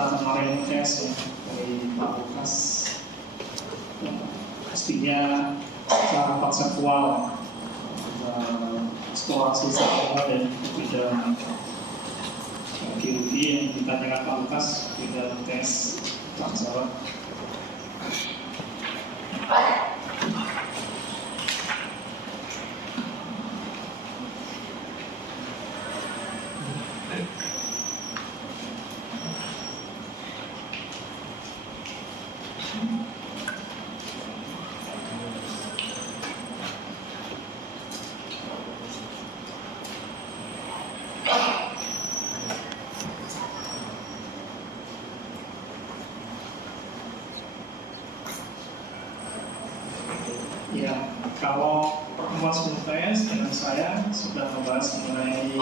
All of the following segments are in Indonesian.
setelah kemarin tes ya dari Pak Lukas, pastinya secara konseptual eksplorasi secara dan bidang geologi yang ditanyakan Pak Lukas di dalam tes Pak Jawab. Ya, kalau pertemuan sebelumnya dengan saya sudah membahas mengenai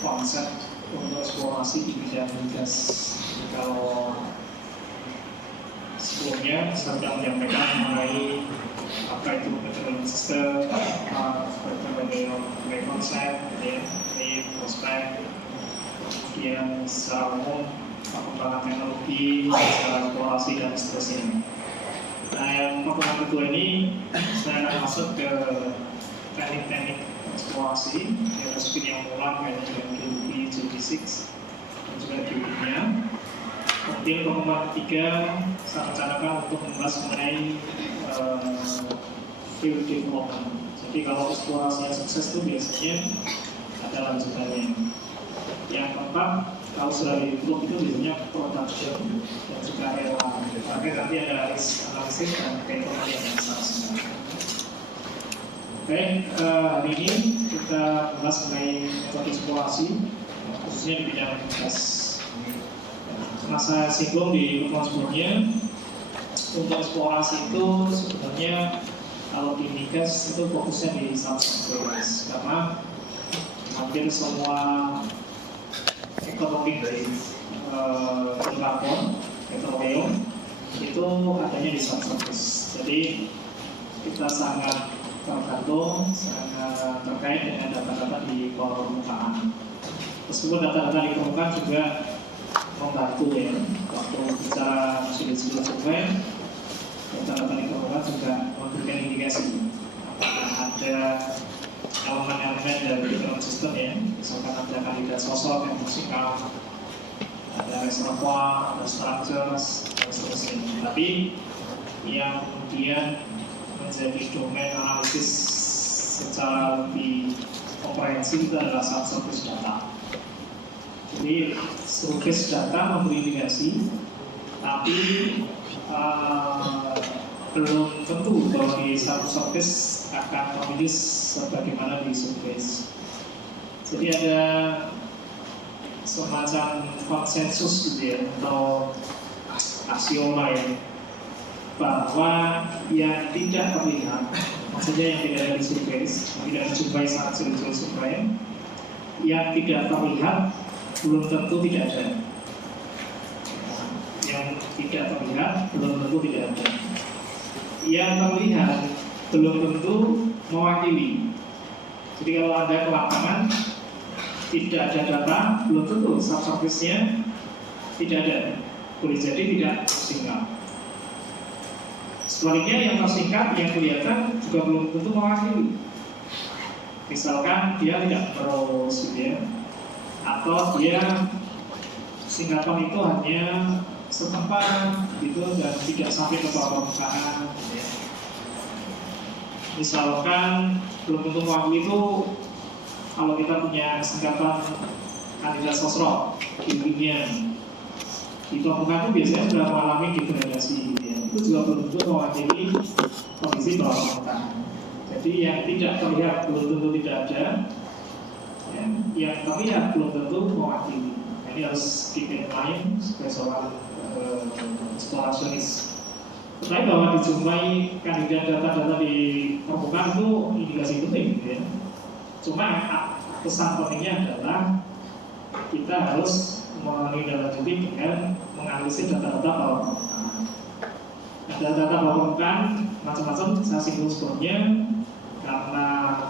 konsep untuk eksplorasi di bidang migas. Kalau sebelumnya saya sudah menyampaikan mengenai apa itu petroleum system, petroleum konsep, ini prospek, kemudian secara umum perkembangan teknologi, secara eksplorasi dan seterusnya. Nah, yang pertemuan kedua ini saya akan masuk ke teknik-teknik eksplorasi, yang masukin yang ulang kaitan dengan geologi, geofisik, dan juga geokimia. Kemudian pertemuan ketiga saya rencanakan untuk membahas mengenai field development. Jadi kalau eksplorasi yang sukses itu biasanya ada lanjutannya. Yang keempat, kalau sudah dibentuk itu biasanya production dan juga rela. Tapi nanti ada analisis dan ekonomi yang besar. Oke, hari ini kita bahas mengenai metode eksplorasi, khususnya di bidang migas. Karena saya singgung di pertemuan sebelumnya, untuk eksplorasi itu sebenarnya kalau di migas itu fokusnya di subsurface, karena hampir semua ekonomi dari karbon, petroleum itu adanya di subsurface. Jadi kita sangat tergantung, sangat terkait dengan data-data di bawah permukaan. Meskipun data-data di permukaan juga membantu ya, waktu bicara sudah survei, data-data di permukaan juga memberikan indikasi apakah ada elemen-elemen dari petroleum system ya, misalkan ada kandidat sosok yang tersikap, ada reservoir, ada structures, dan seterusnya. Tapi yang kemudian menjadi domain analisis secara lebih komprehensif itu adalah subsurface data. Jadi surface data memberi indikasi, tapi belum tentu bahwa di subsurface akan memilih sebagaimana di surface. Jadi ada semacam konsensus gitu ya, atau aksioma ya, bahwa yang tidak terlihat, maksudnya yang tidak ada di surface, yang tidak dijumpai saat survei, yang tidak terlihat belum tentu tidak ada. Yang tidak terlihat belum tentu tidak ada. Yang terlihat belum tentu mewakili. Jadi kalau ada ke lapangan tidak ada data, belum tentu subsurface-nya tidak ada. Boleh jadi tidak tersingkap. Sebaliknya yang tersingkap, yang kelihatan juga belum tentu mewakili. Misalkan dia tidak terus gitu ya, atau dia singkapan itu hanya setempat gitu dan tidak sampai ke bawah permukaan ya. Misalkan belum tentu mewakili itu kalau kita punya singkapan kandidat sosro kimia di permukaan itu biasanya sudah mengalami degradasi ya. Itu juga belum tentu mewakili kondisi bawah permukaan. Jadi yang tidak terlihat belum tentu tidak ada, ya, yang terlihat belum tentu mewakili. Ini harus keep in mind sebagai seorang eksplorasionis. Tetapi bahwa dijumpai kandidat data-data di permukaan itu indikasi penting ya. Cuma pesan pentingnya adalah kita harus menindaklanjuti dengan menganalisis data-data bawah permukaan. Ada data bawah permukaan macam-macam, saya singgung sebelumnya, karena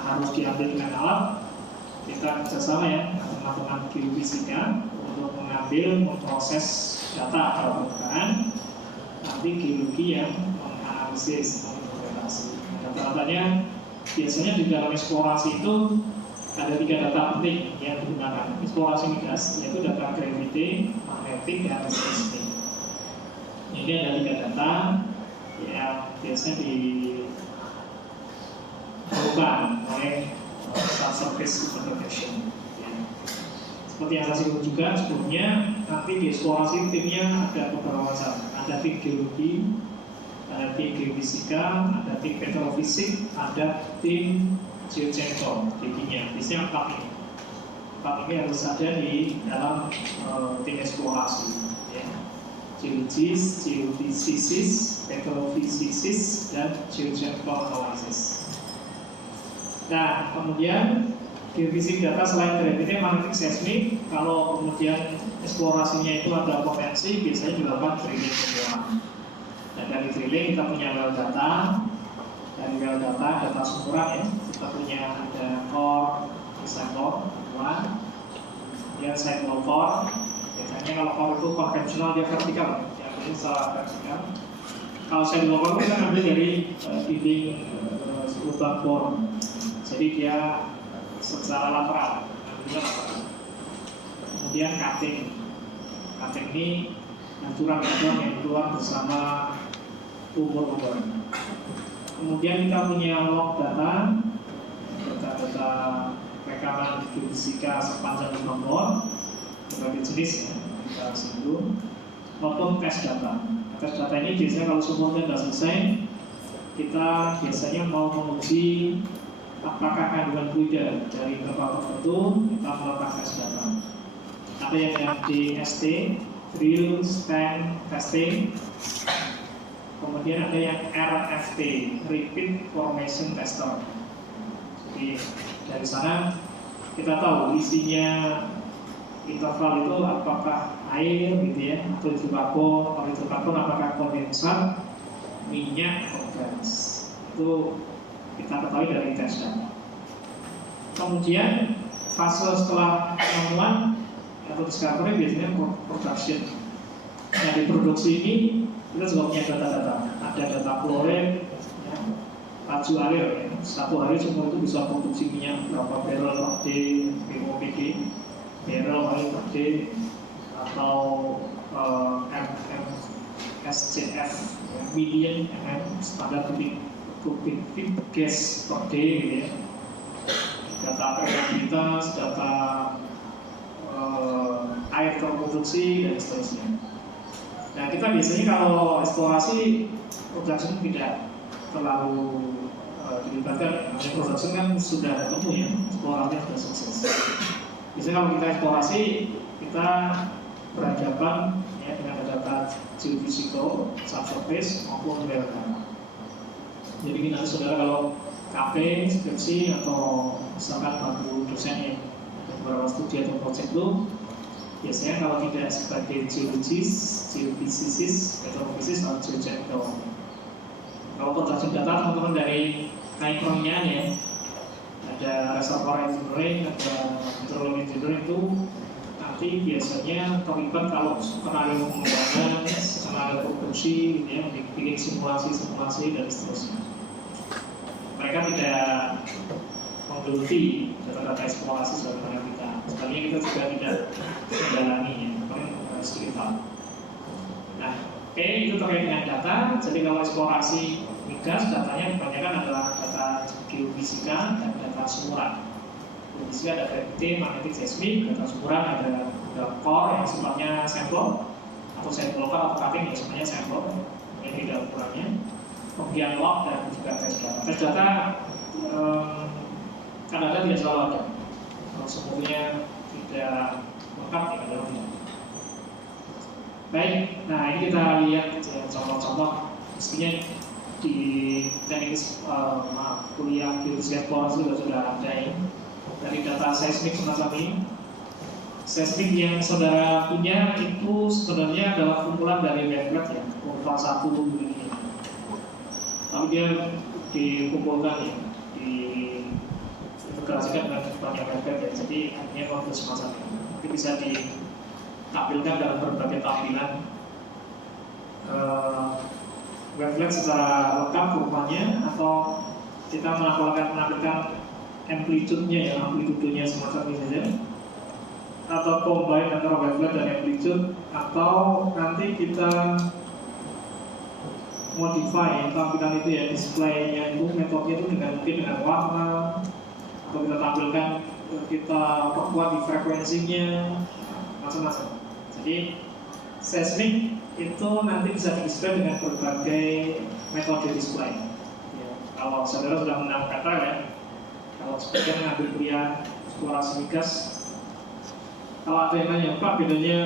harus diambil dengan alat, kita kerjasama ya, teman-teman geofisika untuk mengambil mengambil, memproses data permukaan, nanti geologi yang menganalisis, menginterpretasi. Data-datanya biasanya di dalam eksplorasi itu ada 3 data penting yang digunakan. Eksplorasi migas yaitu data gravity, magnetik, dan seismik. Ini ada 3 data yang biasanya diperlukan oleh subsurface interpretation. Seperti yang saya sebut juga sebelumnya, nanti di eksplorasi timnya ada beberapa macam. Ada tim geologi, ada tim geofisika, ada tim petrofisik, ada tim geochemical, timnya. Biasanya 4 ini. 4 ini harus ada di dalam tim eksplorasi. Ya. Geologis, geofissis, petrofissis, dan geochemical analysis. Nah, kemudian geofisik data selain gravity, magnetik, seismik, kalau kemudian eksplorasinya itu ada potensi, biasanya dilakukan drilling semua. Dan dari drilling kita punya well data, dari well data sumuran ya, kita punya ada core, reservoir, kemudian cycle core. Biasanya kalau core itu konvensional dia vertikal, ya ini secara vertikal. Kalau cycle core kita ambil dari dinding lubang bor, jadi dia secara lateral. Kemudian cutting ini hancuran-hancuran yang keluar bersama umur-umur. Kemudian kita punya log data rekaman geofisika sepanjang nomor berbagai jenis ya, kita singgung, maupun tes data. Tes data ini biasanya kalau sumurnya sudah selesai, kita biasanya mau menguji apakah kandungan fluida dari interval tertentu, kita melakukan tes data. Ada yang DST, drill stem testing, kemudian ada yang RFT, repeat formation tester. Jadi dari sana kita tahu isinya interval itu apakah air gitu ya, atau hidrokarbon. Kalau hidrokarbon apakah kondensat, minyak, atau gas. Itu kita ketahui dari tes data. Kemudian fase setelah penemuan atau discovery biasanya production. Nah di produksi ini kita juga punya data-data. Ada data flow rate, ya, laju alir. Ya. Satu hari semua itu bisa produksi minyak berapa barrel per day, BOPD, barrel oil per day, atau SCF, ya, million standar kubik feet gas per day, gitu ya. Data permeabilitas, data air terproduksi, dan seterusnya. Nah kita biasanya kalau eksplorasi production tidak terlalu dilibatkan. Production kan sudah ketemu ya, eksplorasinya sudah sukses. Biasanya kalau kita eksplorasi, kita berhadapan ya, dengan data geofisiko, subsurface maupun well data. Jadi nanti saudara kalau KP, skripsi, atau misalkan bantu dosen yang beberapa studi atau proyek itu, biasanya kalau tidak sebagai geologis, geofissis, petrofissis, atau geochemical. Kalau production data teman-teman dari Naipronya ya, ada reservoir engineering, ada hydrology engineering itu nanti biasanya terlibat kalau skenario pengembangan, skenario produksi, gitu ya, bikin simulasi dan seterusnya. Mereka tidak menggeluti data-data eksplorasi sebagaimana kita. Sebenarnya kita juga tidak mendalaminya, paling sedikit tahu. Nah, oke, itu terkait dengan data. Jadi kalau eksplorasi migas, datanya kebanyakan adalah data geofisika dan data sumuran. Geofisika ada gravity, magnetik, seismik. Data sumuran ada core yang sifatnya sampel atau sampel lokal atau cutting yang sebenarnya sampel. Ini tidak ukurannya. Kemudian log dan juga tes data. Tes data kadang-kadang tidak selalu ada. Kalau semuanya tidak lengkap, tidak ada lagi. Baik, nah ini kita lihat contoh-contoh. Mestinya di teknik kuliah geofisika eksplorasi juga sudah ada ya. Dari data seismik semacam ini. Seismik yang saudara punya itu sebenarnya adalah kumpulan dari wavelet ya, kurva 1 begini. Tapi dia dikumpulkan ya, diintegrasikan dengan banyak wavelet ya. Jadi artinya model semacam ini. Nanti bisa tampilkan dalam berbagai tampilan wavelet secara lengkap kurvanya, atau kita menampilkan amplitude-nya ya, amplitudenya semacam ini saja, atau combine antara wavelet dan amplitude, atau nanti kita modify tampilan itu ya, displaynya itu metodenya itu dengan warna, atau kita tampilkan, kita perkuat di frekuensinya, macam-macam. Jadi seismic itu nanti bisa di-display dengan berbagai metode display ya. Kalau saudara sudah mengenal kata ya, kalau sebagian mengambil kuliah eksplorasi migas, kalau ada yang nanya, Pak bedanya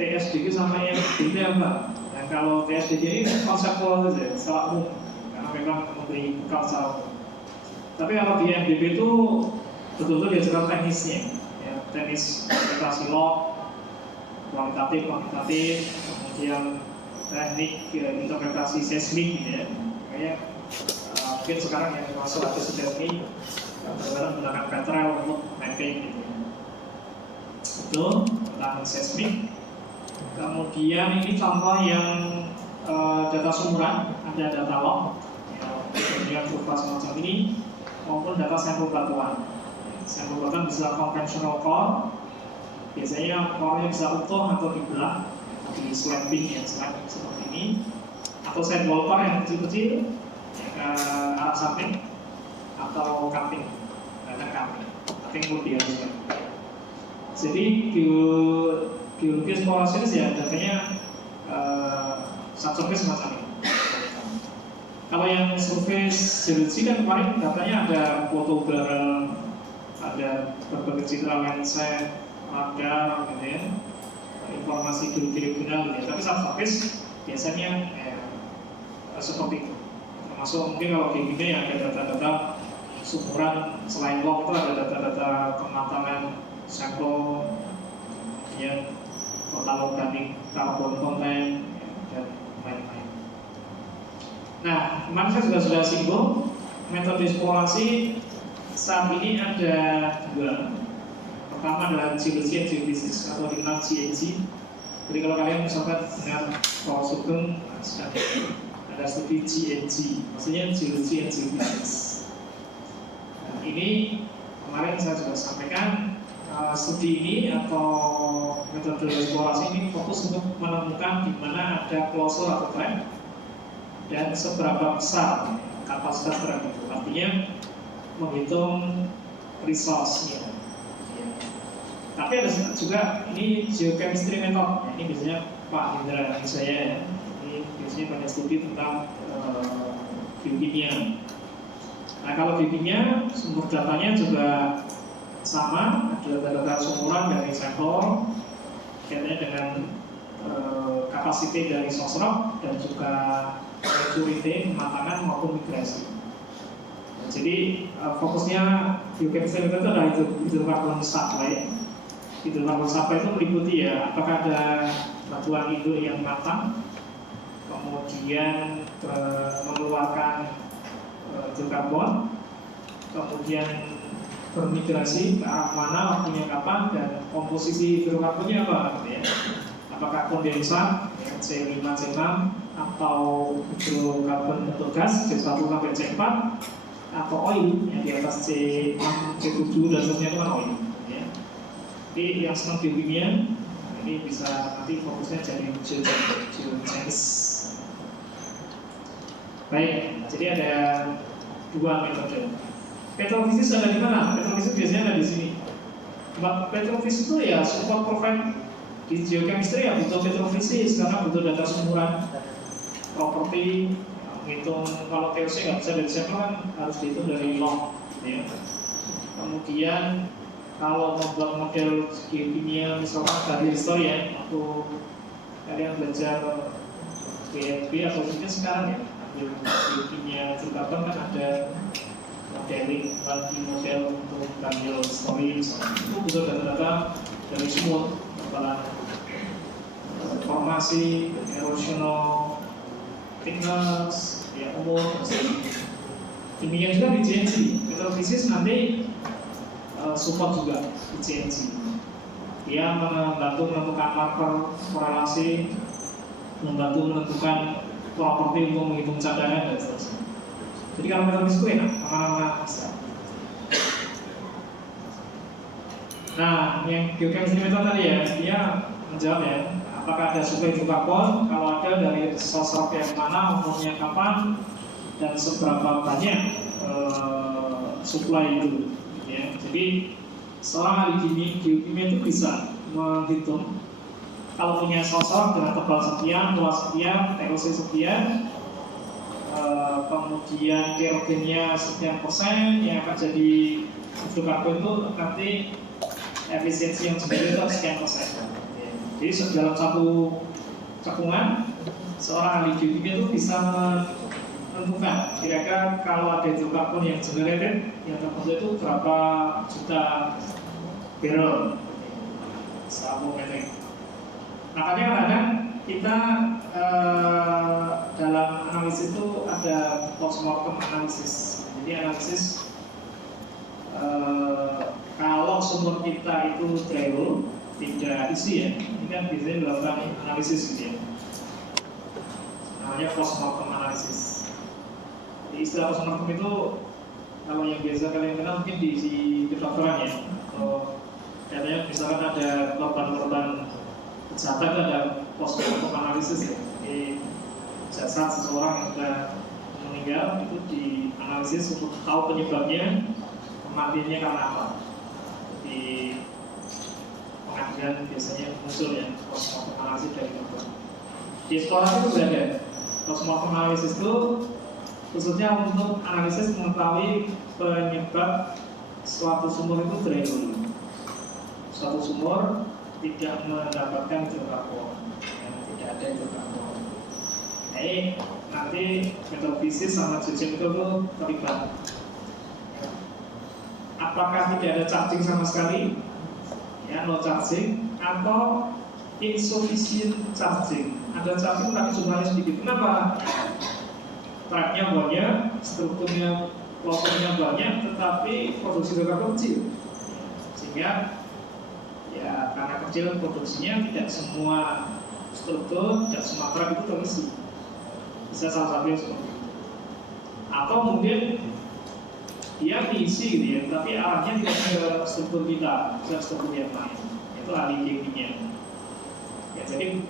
TSDG sama EMDG apa? Nah, kalau TSDG ini konseptual saja, secara umum, karena memang memberi bekal secara umum. Tapi kalau di EMDG itu betul-betul diajarkan teknisnya ya, teknis interpretasi log, kualitatif, kuantitatif, kemudian teknik interpretasi seismik gitu ya. Kayak mungkin sekarang yang masuk ke seismik benar-benar menggunakan Petrel untuk mapping gitu ya. Itu tentang seismik. Kemudian ini contoh yang data sumuran, ada data log ya, kemudian kurva semacam ini, maupun data sampel batuan. Sampel batuan bisa konvensional core, biasanya core-nya bisa utuh atau dibelah, di slapping ya, slapping seperti ini, atau sidewall core yang kecil-kecil ya, arah samping, atau cutting, ada cutting lebih halus. Jadi geologi eksplorasi ya datanya subsurface semacam ini. Kalau yang surface geologi kan kemarin datanya ada foto bareng, ada berbagai citra lensa, radar gitu ya, informasi geologi regional gitu ya. Tapi subsurface biasanya seperti itu. Termasuk mungkin kalau di sini yang ada data-data sumuran selain log itu ada data-data pematangan sampel, kemudian total organik karbon konten dan lain-lain. Nah, kemarin saya sudah singgung metode eksplorasi saat ini ada dua. Pertama adalah geologi and geophysics atau dikenal GNG. Jadi kalau kalian misalkan dengar Paul Sugeng ada studi GNG, maksudnya geologi and geophysics. Nah, ini kemarin saya sudah sampaikan studi ini atau metode eksplorasi ini fokus untuk menemukan di mana ada closure atau trend dan seberapa besar kapasitas trend itu. Artinya menghitung resource-nya. Tapi ada juga ini geochemistry method. Ini biasanya Pak Indra saya ya. Ini biasanya banyak studi tentang geokimia. Nah kalau geokimia sumber datanya juga sama, ada data-data sumuran dari sampel, kaitannya dengan kapasitas dari source rock dan juga maturity, kematangan maupun migrasi. Nah, jadi fokusnya geochemistry method adalah hidrokarbon supply. Hidrokarbon supply itu meliputi ya, apakah ada batuan induk yang matang, kemudian mengeluarkan hidrokarbon, kemudian bermigrasi ke arah mana, waktunya kapan, dan komposisi hidrokarbonnya apa gitu ya. Apakah kondensat ya, C5, C6, atau hidrokarbon bentuk gas C1 sampai C4, atau oil yang di atas C6, C7 dan seterusnya itu kan oil ya. Jadi yang senang geokimia ini bisa nanti fokusnya jadi geochemist. Baik, jadi ada dua metode. Petrofisis ada di mana? Petrofisis biasanya ada di sini. Petrofisis itu ya support provide di geochemistry ya butuh petrofisis karena butuh data sumuran, properti, menghitung kalau TOC nggak bisa dari sampel kan harus dihitung dari log, ya. Kemudian kalau membuat model geokimia misalkan dari histori ya, waktu kalian belajar BSB atau mungkin sekarang ya, ambil geokimia Jakarta kan ada modeling, lagi model untuk ambil story, itu butuh data-data dari semua kepala formasi, erosional, thickness, ya umur, demikian juga di GNG. Petrofisis nanti support juga di GNG. Dia membantu menentukan marker korelasi, membantu menentukan properti untuk menghitung cadangan dan seterusnya. Jadi kalau metode itu enak, aman-aman bisa. Nah, yang geochemistry method tadi ya, dia menjawab ya, apakah ada suplai hidrokarbon? Kalau ada, dari source rock yang mana, umurnya kapan, dan seberapa banyak suplai itu. Ya. Jadi seorang ahli geokimia itu bisa menghitung kalau punya source rock dengan tebal sekian, luas sekian, TOC sekian, kemudian kerogennya sekian persen, yang akan jadi hidrokarbon itu nanti efisiensi yang sebenarnya itu sekian persen. Jadi dalam satu cekungan, seorang ahli geokimia itu bisa menentukan kira-kira kalau ada hidrokarbon yang generated, yang terbentuk itu berapa juta barrel satu meter. Makanya kadang kita dalam analisis itu ada postmortem analisis. Jadi analisis kalau sumur kita itu dry hole, tidak isi ya, ini kan biasanya dilakukan analisis gitu ya, namanya postmortem analisis. Jadi istilah postmortem itu kalau yang biasa kalian kenal mungkin di kedokteran ya, atau katanya misalkan ada korban-korban kejahatan ada postmortem analisis ya. Jadi jasad seseorang yang sudah meninggal itu dianalisis untuk tahu penyebabnya, kematiannya karena apa. Di pengadilan biasanya muncul ya postmortem analisis dari dokter. Di sekolah itu sudah ada postmortem analisis itu khususnya untuk analisis mengetahui penyebab suatu sumur itu dry hole. Suatu sumur tidak mendapatkan hidrokarbon, tidak ada hidrokarbon. Nanti metafisis sama jejak itu terlibat. Apakah tidak ada charging sama sekali, ya no charging, atau insufficient charging, ada charging tapi jumlahnya sedikit. Kenapa? Tracknya banyak, strukturnya, kloternya banyak, tetapi produksi hidrokarbon kecil, sehingga ya karena kecil produksinya tidak semua struktur, tidak semua track itu terisi. Bisa salah satu yang seperti itu. Atau mungkin dia diisi gitu ya, tapi arahnya tidak ke struktur kita, ke struktur yang lain. Itu ahli geokimia. Ya, jadi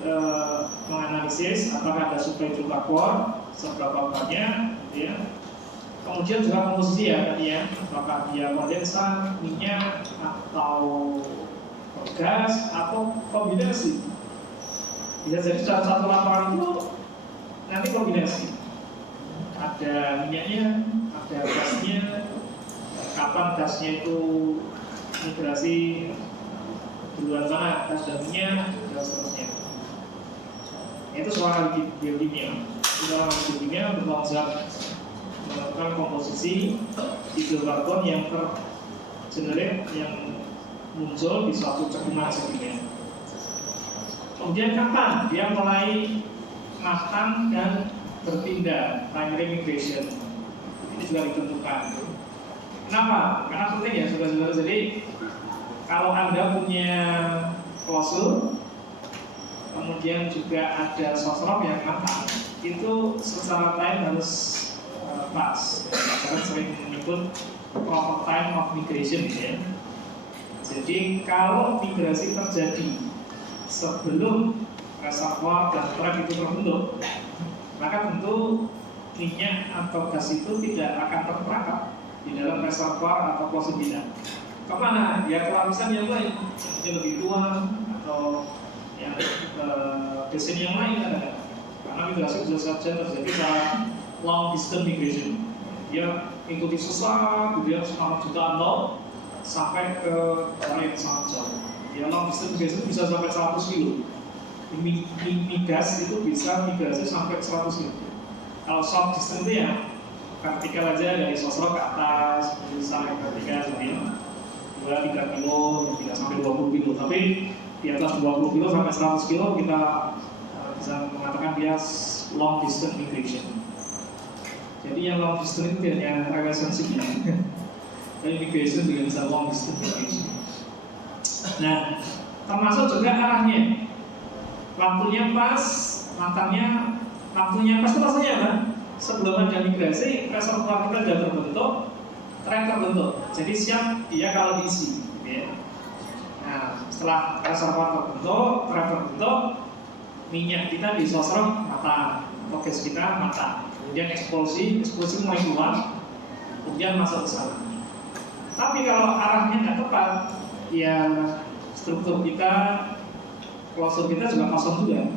menganalisis apakah ada suplai hidrokarbon, seberapa banyak, gitu ya. Kemudian juga komposisi ya tadi ya, apakah dia kondensat, minyak, atau gas, atau kombinasi. Bisa jadi dalam satu laporan itu nanti kombinasi. Ada minyaknya, ada gasnya, kapan gasnya itu migrasi duluan mana, gas dan minyak, dan seterusnya. Itu soal geokimia. Soal geokimia bertanggung jawab melakukan komposisi hidrokarbon yang tergenerate, yang muncul di suatu cekungan sedimen. Kemudian kapan dia mulai matang dan berpindah, primary migration. Ini juga ditentukan. Kenapa? Karena penting ya saudara-saudara. Jadi kalau Anda punya klausul, kemudian juga ada source rock yang matang, itu secara time harus pas. Saya sering menyebut proper time of migration ya. Jadi kalau migrasi terjadi sebelum reservoir dan track itu terbentuk, maka tentu minyak atau gas itu tidak akan terperangkap di dalam reservoir atau klausul bina. Kemana? Ya ke lapisan yang lain, mungkin lebih tua atau yang desain yang lain ada. Karena migrasi bisa saja terjadi saat long distance migration. Dia ikuti susah, kemudian selama jutaan tahun sampai ke jarak yang sangat jauh. Ya long distance migration bisa sampai 100 kilo. Migas itu bisa migrasi sampai 100 kilo. Kalau short distance itu ya vertikal aja dari sosro ke atas, sampai vertikal sampai 2-3 kilo, tidak sampai 20 kilo. Tapi di atas 20 kilo sampai 100 kilo kita bisa mengatakan dia long distance migration. Jadi yang long distance itu hanya relationship-nya. Jadi migration juga bisa long distance migration. Nah, termasuk juga arahnya. Waktunya pas, waktunya pas itu maksudnya apa? Sebelum ada migrasi, reservoir kita sudah terbentuk, trap terbentuk. Jadi siap dia kalau diisi. Gitu ya. Nah, setelah reservoir terbentuk, trap terbentuk, minyak kita disosrok mata, atau gas kita mata. Kemudian eksplosi mulai keluar, kemudian masuk ke sana. Tapi kalau arahnya nggak tepat, ya struktur kita, klosur kita juga kosong juga.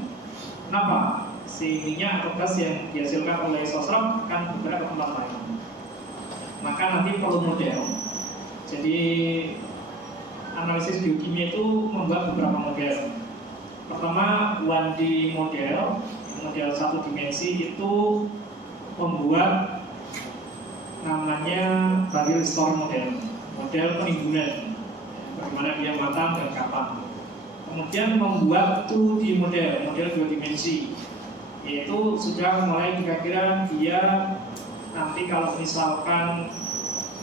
Kenapa? Si minyak atau gas yang dihasilkan oleh sosrok akan bergerak ke tempat lain. Maka nanti perlu model. Jadi analisis biokimia itu membuat beberapa model. Pertama, 1D model satu dimensi itu membuat namanya barrel store model penimbunan, bagaimana dia matang dan kapan. Kemudian membuat 2D model 2 dimensi, yaitu sudah mulai kira-kira dia nanti kalau misalkan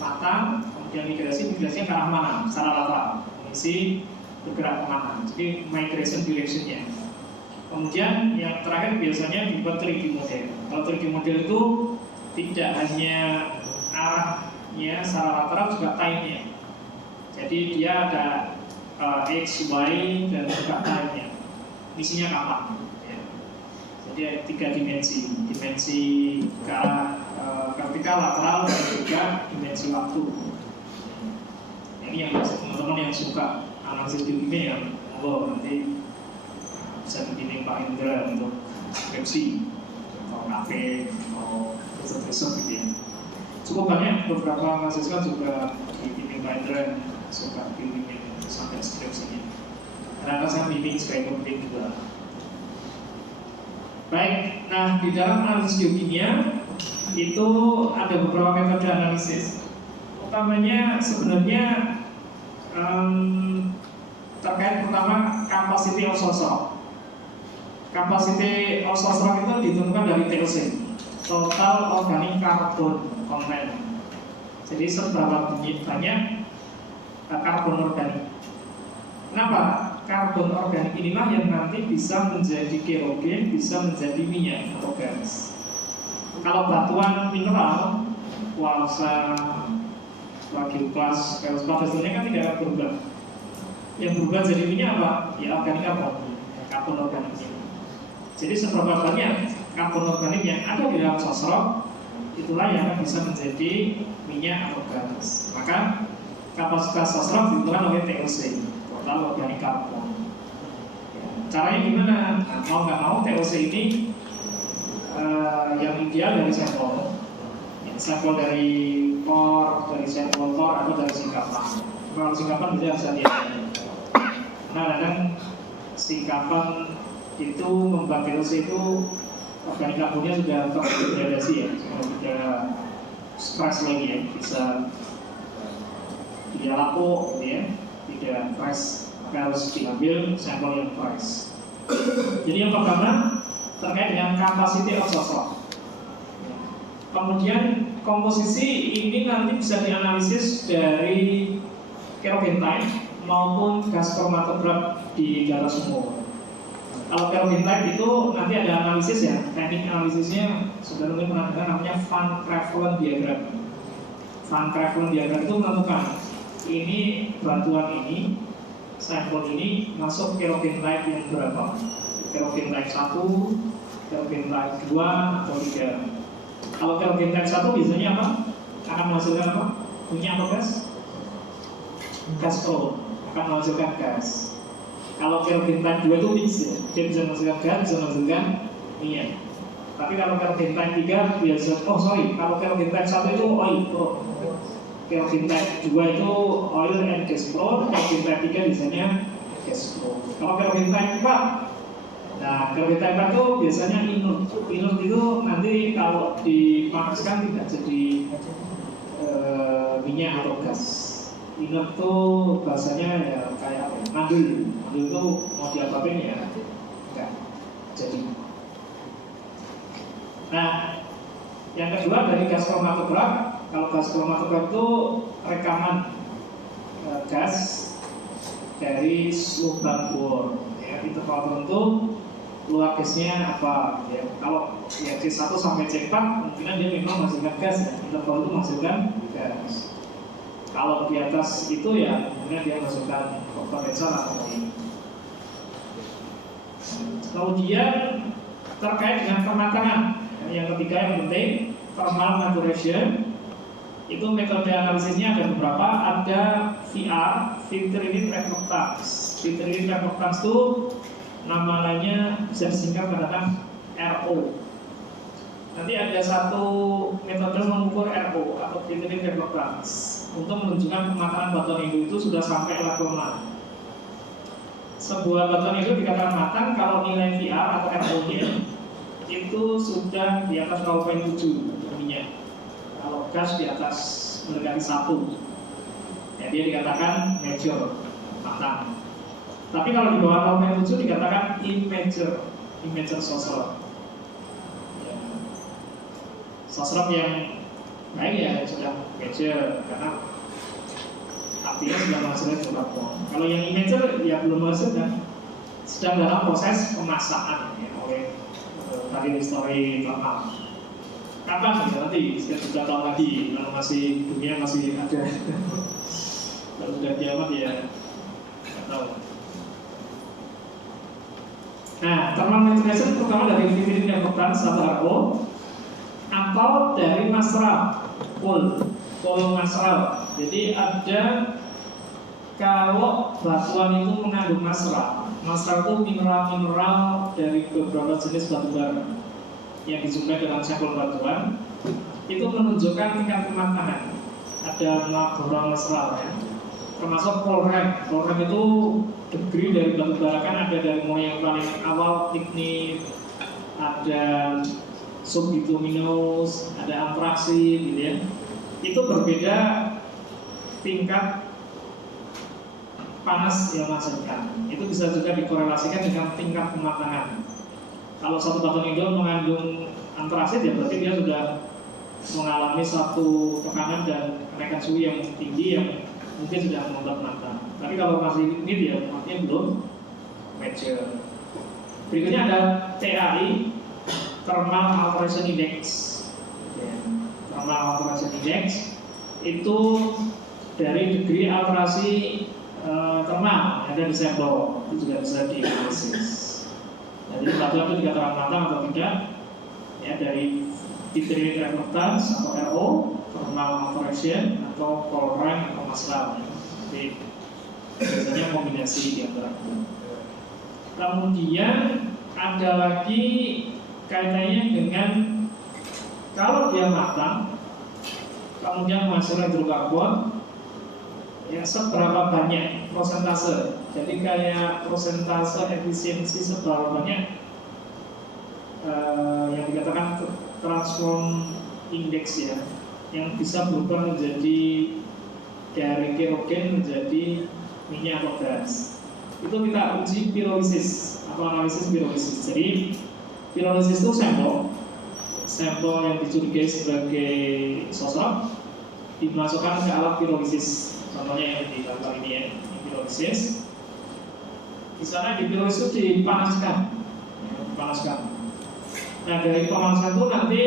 matang, kemudian migrasinya ke arah mana, secara lateral, mengisi bergerak kemana, jadi migration directionnya. Kemudian yang terakhir biasanya dibuat 3D model. Kalau 3D model itu tidak hanya arahnya secara lateral, juga time-nya. Jadi dia ada X, Y, dan juga time-nya. Misinya kapan? Ya. Jadi ada 3 dimensi ke arah vertikal, lateral, dan juga dimensi waktu. Ini yang teman-teman yang suka analisis biokimia yang nanti bisa dibimbing Pak Indra untuk skripsi atau KP atau riset gitu ya. Cukup banyak beberapa mahasiswa juga dibimbing Pak Indra yang suka bimbing sampai skripsinya. Karena saya bimbing sebagai pembimbing juga. Baik, nah di dalam analisis biokimia itu ada beberapa metode analisis. Utamanya sebenarnya terkait pertama capacity of sosrok. Capacity of sosrok itu ditentukan dari TOC, total organic carbon content. Jadi seberapa banyak karbon organik. Kenapa? Karbon organik inilah yang nanti bisa menjadi kerogen, bisa menjadi minyak atau gas. Kalau batuan mineral, kuarsa, geoklas, feldspar kan tidak akan berubah. Yang berubah jadi minyak apa? Ya organik karbon organik ini. Jadi seberapa banyak karbon organik yang ada di dalam sosrok, itulah yang akan bisa menjadi minyak atau gas. Maka kapasitas sosrok ditentukan oleh TOC, total organik karbon. Caranya gimana? Nah, mau nggak mau TOC ini yang ideal dari sampel dari core, dari sampel core atau dari singkapan. Kalau singkapan bisa hati-hati. Kadang-kadang singkapan itu membuat TOC itu organik karbonnya sudah terdegradasi ya, sudah stress lagi ya, bisa tidak laku ya, tidak fresh, maka harus diambil sampel yang fresh. Jadi yang pertama terkait dengan capacity of sosrok. Kemudian komposisi ini nanti bisa dianalisis dari kerogen type maupun gas kromatograf di darah sumur. Kalau kerogen type itu nanti ada analisis ya, teknik analisisnya sebenarnya pernah dengar namanya Van Crevelen diagram. Van Crevelen diagram itu menentukan ini batuan ini, sampel ini masuk kerogen type yang berapa? Kerogen type 1, kerogen type 2 atau 3. Kalau kerogen type 1 biasanya apa? Akan menghasilkan apa? Minyak atau gas? Gas akan menghasilkan gas. Kalau kerogen type 2 itu mix ya, dia bisa menghasilkan gas, bisa menghasilkan minyak. Tapi kalau kerogen type 3 biasa, kalau kerogen type 1 itu oil pro. Kerogen type 2 itu oil and gas pro, kerogen type 3 biasanya gas pro. Kalau kerogen type 4, nah kerogen type 4 itu biasanya inert. Inert itu nanti kalau dipanaskan tidak jadi minyak atau gas. Inert itu bahasanya ya kayak mandul. Mandul itu mau diapain ya enggak jadi. Nah, yang kedua dari gas kromatograf. Kalau gas kromatograf itu rekaman gas dari lubang bor. Ya, interval tertentu keluar gasnya apa? Ya, kalau ya C1 sampai C4 kemungkinan dia memang menghasilkan gas ya. Interval itu menghasilkan gas. Kalau di atas itu ya kemungkinan dia menghasilkan kondensat atau lain. Kemudian terkait dengan pematangan, yang ketiga yang penting thermal maturation. Itu metode analisisnya ada beberapa, ada VR, filter unit reactance. Filter unit reactance itu nama lainnya bisa disingkat mengatakan RO. Nanti ada satu metode mengukur RO atau filter unit reactance untuk menunjukkan kematangan batuan Indo itu sudah sampai level mana. Sebuah batuan Indo dikatakan matang kalau nilai VR atau RO-nya itu sudah di atas 0,7 minyak. Kalau gas di atas mendekati 1, ya dia dikatakan mature, matang. Tapi kalau di bawah 0,7 dikatakan immature sosro. Ya. Sosro yang baik ya sudah mature karena artinya sudah menghasilkan karbon. Kalau yang immature ya belum menghasilkan, sedang dalam proses pemasakan ya, oleh tadi histori thermal. Kapan nanti sekitar 3 tahun lagi kalau masih dunia masih ada. Kalau sudah kiamat ya nggak tahu. Nah, thermal maturation pertama dari filter reactance atau RO atau dari masral coal masral. Jadi ada kalau batuan itu mengandung masral itu mineral dari beberapa jenis batu bara yang dijumpai dalam sampel batuan itu menunjukkan tingkat kematangan. Ada boron masral ya, termasuk polrem itu degree dari batu bara kan ada dari mulai yang paling awal lignit, ada subbituminous, ada antraksit gitu ya. Itu berbeda tingkat panas yang menghasilkan. Itu bisa juga dikorelasikan dengan tingkat kematangan. Kalau satu batuan Indo mengandung antraksit ya berarti dia sudah mengalami satu tekanan dan kenaikan suhu yang tinggi yang mungkin sudah membuat matang. Tapi kalau masih lignit ya artinya belum mature. Berikutnya ada TAI, Thermal Alteration Index. Thermal Alteration Index itu dari degree alterasi thermal yang ada di sampel, itu juga bisa dianalisis. Jadi batuan itu dikatakan matang atau tidak ya dari filter unit reactance atau RO, thermal alteration atau polrem atau masral. Jadi biasanya kombinasi di antara itu. Kemudian ada lagi kaitannya dengan kalau dia matang kemudian menghasilkan hidrokarbon ya seberapa banyak prosentase. Jadi kayak prosentase efisiensi seberapa banyak yang dikatakan transform index ya, yang bisa berubah menjadi dari kerogen menjadi minyak atau gas. Itu kita uji pirolisis atau analisis pirolisis. Jadi pirolisis itu sampel yang dicurigai sebagai sosok dimasukkan ke alat pirolisis. Contohnya yang di gambar ini ya, pirolisis. Di sana di pirolisis itu dipanaskan. Nah dari pemanasan itu nanti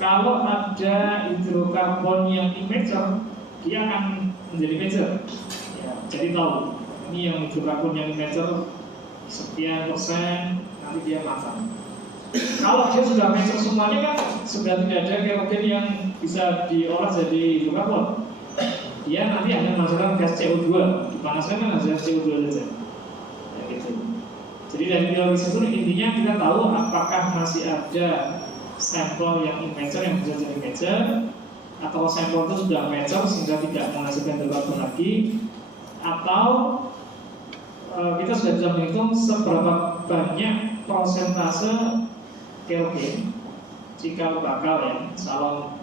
kalau ada hidrokarbon yang immature, dia akan menjadi mature. Ya, jadi tahu ini yang hidrokarbon yang immature sekian persen, nanti dia matang. Kalau dia sudah mature semuanya kan sudah tidak ada kerogen yang bisa diolah jadi hidrokarbon. Dia nanti hanya menghasilkan gas CO2, dipanaskan kan hasil CO2 saja. Ya, gitu. Jadi dari pirolisis itu intinya kita tahu apakah masih ada sampel yang immature yang bisa jadi mature, atau sampel itu sudah mature sehingga tidak menghasilkan hidrokarbon lagi, atau kita sudah bisa menghitung seberapa banyak persentase kerogen jika bakal ya salon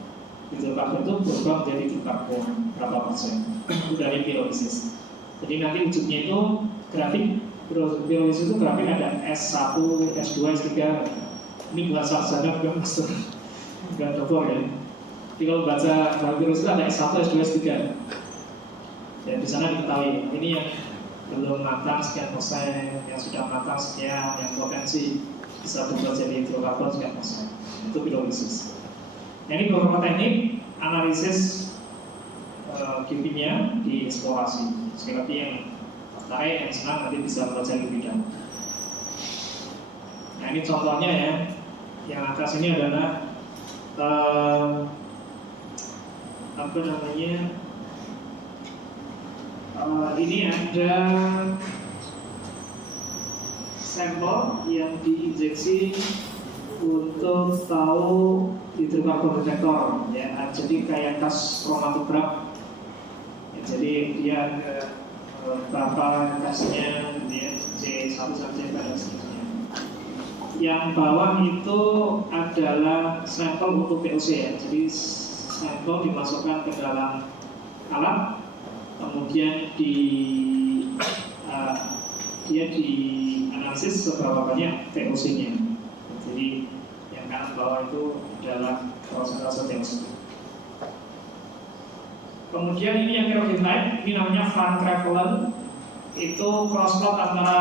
hidrokarbon itu berubah menjadi hidrokarbon berapa persen itu dari pirolisis. Jadi nanti ujungnya itu grafik pirolisis itu grafik ada S1, S2, S3. Ini bukan sarjana, bukan master, bukan doktor ya. Jadi kalau baca grafik pirolisis itu ada S1, S2, S3. Ya di sana diketahui ini yang belum matang sekian persen, yang sudah matang sekian, yang potensi bisa berubah jadi hidrokarbon sekian persen. Itu pirolisis. Ini beberapa teknik analisis kimia di eksplorasi. Sekali lagi yang tertarik, yang senang nanti bisa belajar lebih dalam. Nah ini contohnya ya. Yang atas ini adalah apa namanya? Ini ada sampel yang diinjeksi untuk tahu hidrokarbon detektor ya. Jadi kayak tas kromatograf ya, jadi dia ada berapa kasnya ya, C1 sampai C dan seterusnya. Yang bawah itu adalah sampel untuk POC ya. Jadi sampel dimasukkan ke dalam alat, kemudian dia dianalisis seberapa banyak VOC-nya. Jadi yang kanan bawah itu adalah prosentase VOC. Kemudian ini yang kerogenite, ini namanya Van Crevelen. Itu cross plot antara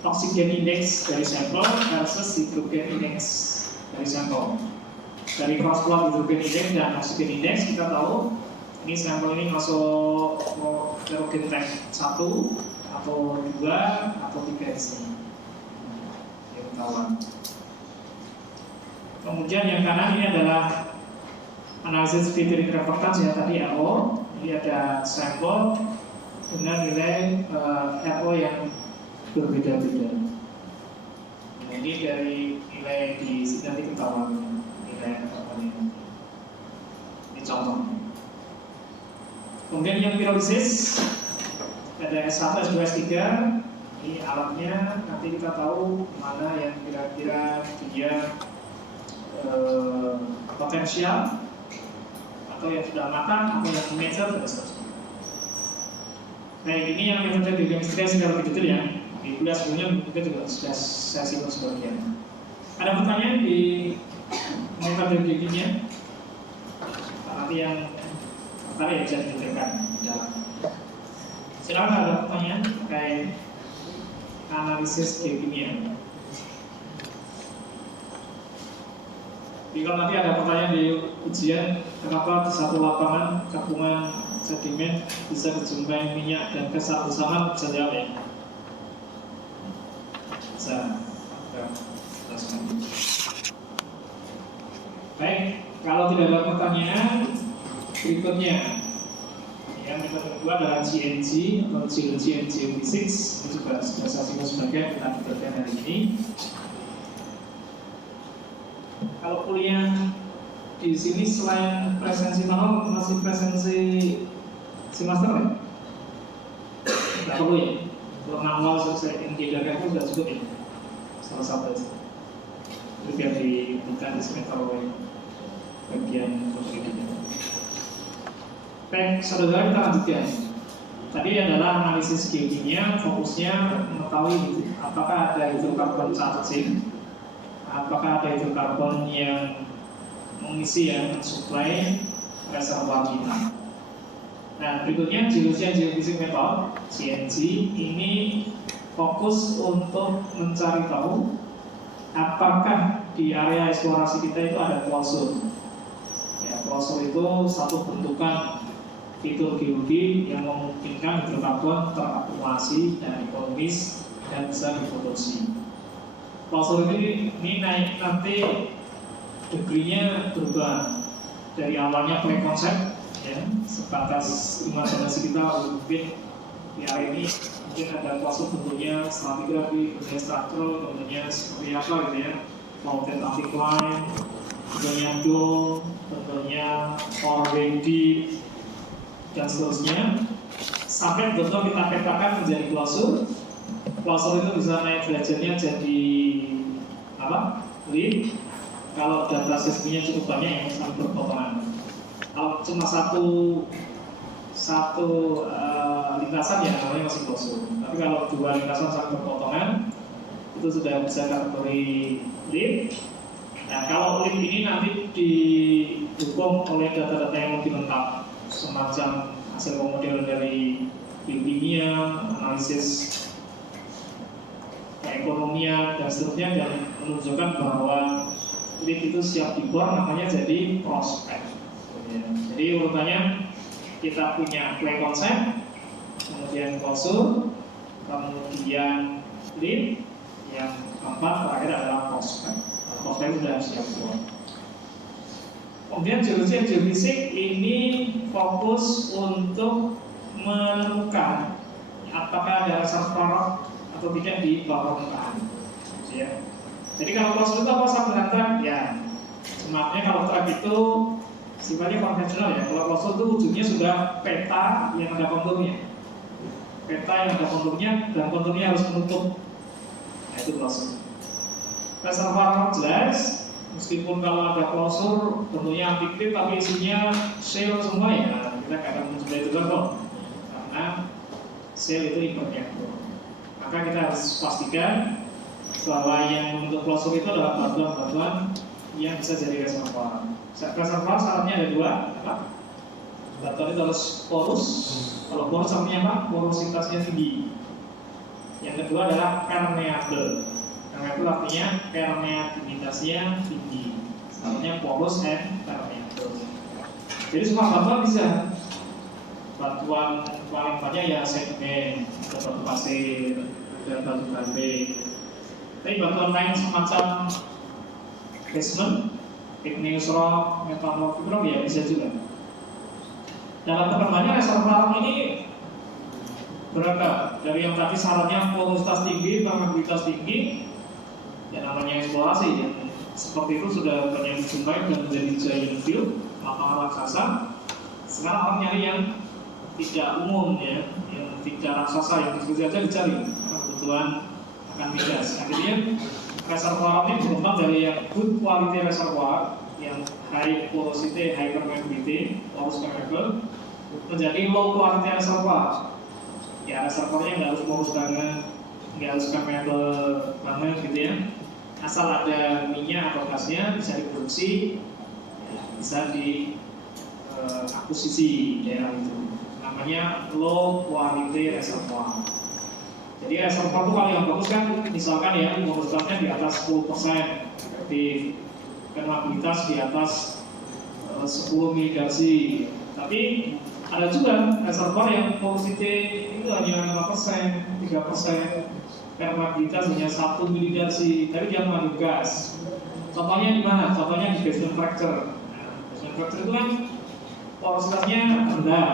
oxygen index dari sampel versus hydrogen index dari sampel. Dari cross plot hydrogen index dan oxygen index kita tahu ini sampel ini masuk kerogenite 1 atau 2 atau 3 di sini. Yang ketahuan. Kemudian yang kanan ini adalah analisis filtering reference ya tadi RO. Ini ada sampel dengan nilai RO yang berbeda-beda. Nah, ini dari nilai di sini nanti ketahuan nilai RO ini. Ini contoh. Kemudian yang pirolisis ada S1, S2, S3. Ini alatnya nanti kita tahu mana yang kira-kira dia potensial atau yang sudah matang atau yang mature dan seterusnya. Baik, ini yang metode biochemistry secara lebih detail ya. Di kuliah sebelumnya mungkin juga sudah saya singgung sebagian. Ada pertanyaan di metode biokimia? Nanti yang tertarik bisa didetailkan di dalam. Silakan ada pertanyaan terkait analisis biokimia. Jadi kalau nanti ada pertanyaan di ujian, kenapa di satu lapangan gabungan sedimen bisa dijumpai minyak dan gas saat bersamaan, bisa jawab ya? Bisa. Baik, kalau tidak ada pertanyaan, berikutnya yang kedua adalah GNG atau Geology and Geophysics. Ini juga sudah saya singgung sebagai kita detailkan hari ini. Kalau kuliah di sini selain presensi manual masih presensi semester ya? Tidak perlu ya? Kalau manual selesai yang diadakan itu sudah cukup ya? Salah satu aja. Itu biar diberikan di semester bagian pendidikan. Baik, saudara kita lanjutkan. Tadi adalah analisis geokimia, fokusnya mengetahui apakah ada hidrokarbon saat zinc, apakah ada hidrokarbon yang mengisi ya, mensuplai reservoir kita. Nah, berikutnya Geology and Geophysics Method (GNG) ini fokus untuk mencari tahu apakah di area eksplorasi kita itu ada klausul. Ya, klausul itu satu bentukan fitur geologi yang memungkinkan hidrokarbon terakumulasi dan ekonomis dan bisa diproduksi. Klausul ini naik nanti degree-nya berubah dari awalnya pre-konsep ya, sebatas imajinasi kita mungkin di area ini mungkin ada klausul bentuknya stratigrafi, bentuknya struktural, bentuknya seperti apa gitu ya, mountain anticline, bentuknya dome, bentuknya already dan seterusnya sampai betul kita petakan menjadi klausul. Klausul itu bisa naik derajatnya jadi apa? Lead. Kalau data sistemnya cukup banyak yang saling berpotongan. Kalau cuma satu lintasan ya namanya masih klausul. Tapi kalau dua lintasan saling berpotongan itu sudah bisa kategori lead. Nah, kalau lead ini nanti didukung oleh data-data yang lebih lengkap, semacam hasil pemodelan dari biokimia, analisis keekonomian dan seterusnya, dan menunjukkan bahwa lead itu siap dibor, namanya jadi prospek. Jadi urutannya kita punya play concept, kemudian klausul, kemudian lead, yang keempat terakhir adalah prospek. Prospek sudah siap dibor. Kemudian geologi geofisik ini fokus untuk menemukan apakah ada reservoir atau tidak di bawah permukaan. Ya. Jadi kalau klausul itu apa sebenarnya? Ya, sebenarnya kalau track itu sifatnya konvensional ya. Kalau klausul itu ujungnya sudah peta yang ada konturnya. Peta yang ada konturnya dan konturnya harus menutup. Nah, itu klausul. Reservoir jelas, meskipun kalau ada klausul bentuknya antikrit tapi isinya shale semua ya, kita nggak akan mencoba itu kok. Karena shale itu impermeable. Maka kita harus pastikan bahwa yang untuk klausul itu adalah batuan-batuan yang bisa jadi reservoir. Reservoir syaratnya ada dua, apa? Batuan itu harus porus. Kalau porus artinya apa? Porositasnya tinggi. Yang kedua adalah permeable. Permeable artinya permeabilitasnya tinggi. Syaratnya porus and permeable. Jadi semua batuan bisa. Batuan paling banyak ya sedimen, batu pasir, dan batu bambe. Tapi batuan lain semacam basement, igneous rock, metamorphic rock ya bisa juga. Dalam perkembangannya reservoir ini beragam. Dari yang tadi syaratnya porositas tinggi, permeabilitas tinggi, yang namanya eksplorasi yang seperti itu sudah banyak dijumpai dan menjadi giant field, lapangan raksasa. Sekarang orang nyari yang tidak umum ya, yang tidak raksasa, yang diskusi aja dicari karena kebutuhan akan migas. Akhirnya reservoir ini berkembang dari yang good quality reservoir, yang high porosity, high permeability, porous permeable, menjadi low quality reservoir. Ya reservoirnya nggak harus porous banget, nggak harus permeable banget gitu ya. Asal ada minyak atau gasnya bisa diproduksi, ya, bisa di akuisisi daerah itu. Namanya low quality reservoir. Jadi reservoir itu kalau yang bagus kan misalkan ya porositasnya di atas 10%, efektif, permeabilitas di atas 10 milidarsi. Tapi ada juga reservoir yang porosity itu hanya 5%, 3%, permeabilitas hanya 1 milidarsi, tapi dia mengandung gas. Contohnya di mana? Contohnya di basement fracture. Basement fracture itu kan porositasnya rendah,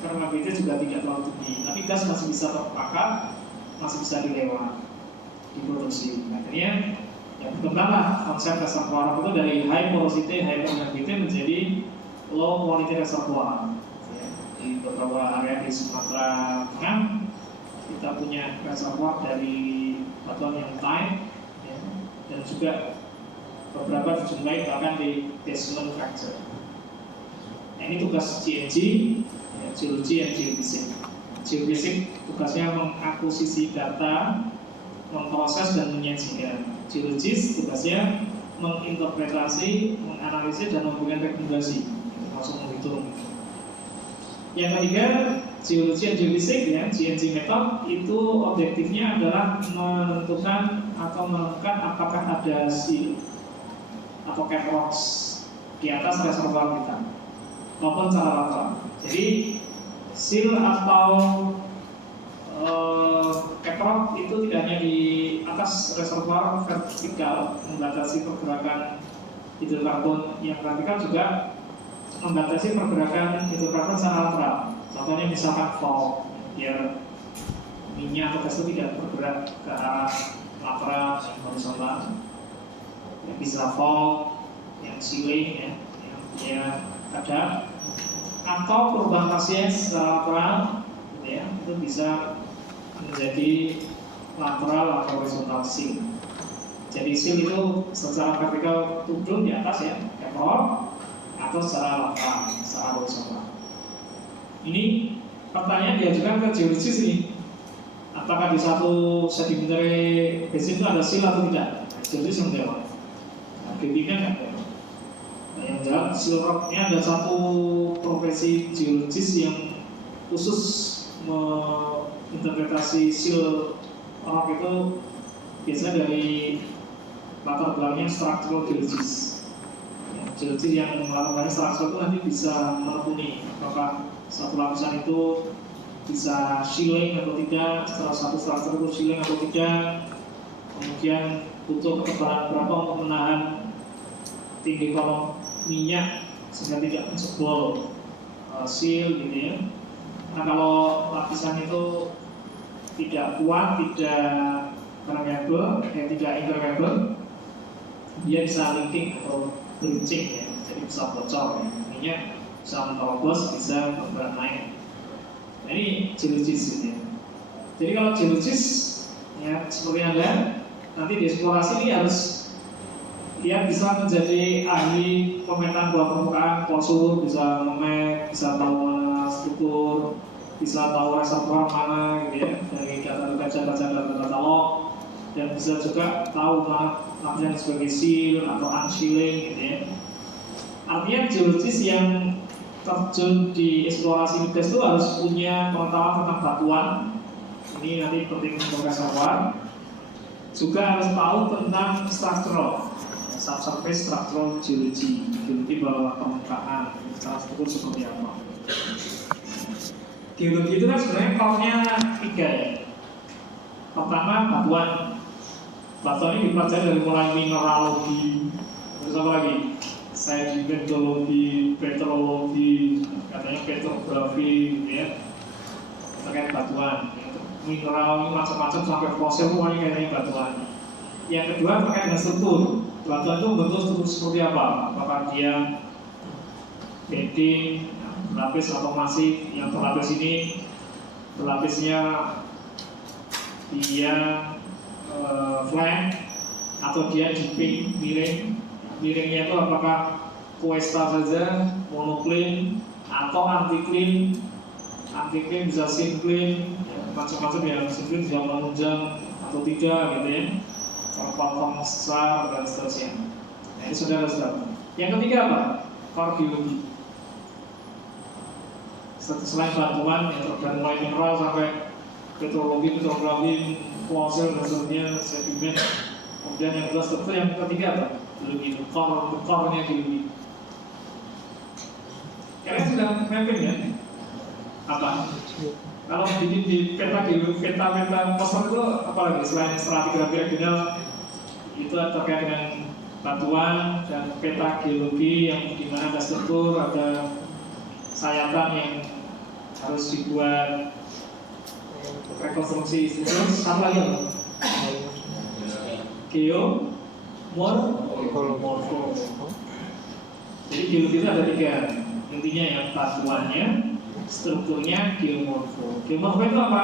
permeabilitas juga tidak terlalu tinggi, tapi gas masih bisa terpakai, masih bisa dilewat, diproduksi. Akhirnya ya berkembanglah konsep reservoir itu dari high porosity, high permeability menjadi low quality reservoir. Ya, di beberapa area di Sumatera Tengah kita punya reservoir dari batuan yang tight, ya, dan juga beberapa dijumpai bahkan di basement fracture. Nah, ini tugas GNG, ya, geologi and geofisik. Geofisik tugasnya mengakuisisi data, memproses dan menyajikan. Geologis tugasnya menginterpretasi, menganalisis dan memberikan rekomendasi, termasuk menghitung. Yang ketiga, geologi dan geofisik ya, GNG method itu objektifnya adalah menentukan atau menemukan apakah ada seal atau cap rocks di atas reservoir kita maupun cara lateral. Jadi seal atau cap rock itu tidak hanya di atas reservoir vertikal membatasi pergerakan hidrokarbon, yang vertikal juga membatasi pergerakan hidrokarbon secara lateral. Contohnya misalkan fault, biar minyak atau gas itu tidak bergerak ke arah lateral yang horizontal. Ya, bisa fault yang sealing ya, yang dia ada, atau perubahan fase secara lateral gitu ya, itu bisa menjadi lateral atau horizontal seal. Jadi seal itu secara vertikal turun di atas ya, cap rock, atau secara lateral, secara horizontal. Ini pertanyaan diajukan ke geologis ini, apakah di satu sedimentary basin itu ada seal atau tidak? Geologis yang jawab. Nah, geologinya nggak jawab. Nah, yang jawab seal rock ini ada satu profesi geologis yang khusus menginterpretasi seal rock itu biasanya dari latar belakangnya structural geologis. Geologi yang latar belakangnya structural itu nanti bisa menekuni apakah satu lapisan itu bisa shielding atau tidak, setelah satu struktur itu shielding atau tidak, kemudian butuh ketebalan berapa untuk menahan tinggi kolom minyak sehingga tidak menjebol seal gitu ya. Nah kalau lapisan itu tidak kuat, tidak permeable, tidak impermeable, dia bisa linking atau breaching ya, jadi bisa bocor ya. Minyak bisa menerobos, bisa bergerak naik. Nah ini geologis gitu ya. Jadi kalau geologis ya seperti Anda nanti di eksplorasi ini harus dia bisa menjadi ahli pemetaan bawah permukaan, posur, bisa memap, bisa tahu mana struktur, bisa tahu reservoir mana gitu ya dari data data katalog, dan bisa juga tahu mana lapisan sebagai seal atau unsealing gitu ya. Artinya geologis yang terjun di eksplorasi migas itu harus punya pengetahuan tentang batuan. Ini nanti penting untuk reservoir. Juga harus tahu tentang structural, subsurface structural geology, geologi bawah permukaan, secara struktur seperti apa. Geologi itu kan sebenarnya core-nya 3 ya. Pertama batuan. Batuan ini dipelajari dari mulai mineralogi, terus apa lagi? Sedimentologi, petrologi, katanya petrografi, gitu ya, terkait batuan. Mineral macam-macam sampai fosil semuanya kayaknya batuan. Yang kedua terkait dengan struktur. Batuan itu bentuk struktur seperti apa? Apakah dia bedding, berlapis atau masif? Yang berlapis ini berlapisnya dia flat atau dia dipping, miring. Miringnya itu apakah cuesta saja, monocline atau anticline. Anticline bisa syncline, ya, macam-macam ya. Syncline bisa menunjang atau tidak gitu ya. Form besar dan seterusnya. Nah ini saudara-saudara. Yang ketiga apa? Core geologi. Selain batuan yang terkait mulai mineral sampai petrologi, petrografi, fosil dan seterusnya, sedimen. Kemudian yang kedua struktur, yang ketiga apa? Geologi, core-nya geologi. Kalian sudah mapping ya? Apa? Kalau bikin di peta geologi, peta poster itu apa lagi? Selain stratigrafi regional, itu terkait dengan batuan dan peta geologi yang dimana ada struktur, ada sayatan yang harus dibuat rekonstruksi. Terus apa lagi? Geomorfo. Jadi geologi itu ada 3. Intinya yang batuannya, strukturnya, geomorfo. Geomorfo itu apa?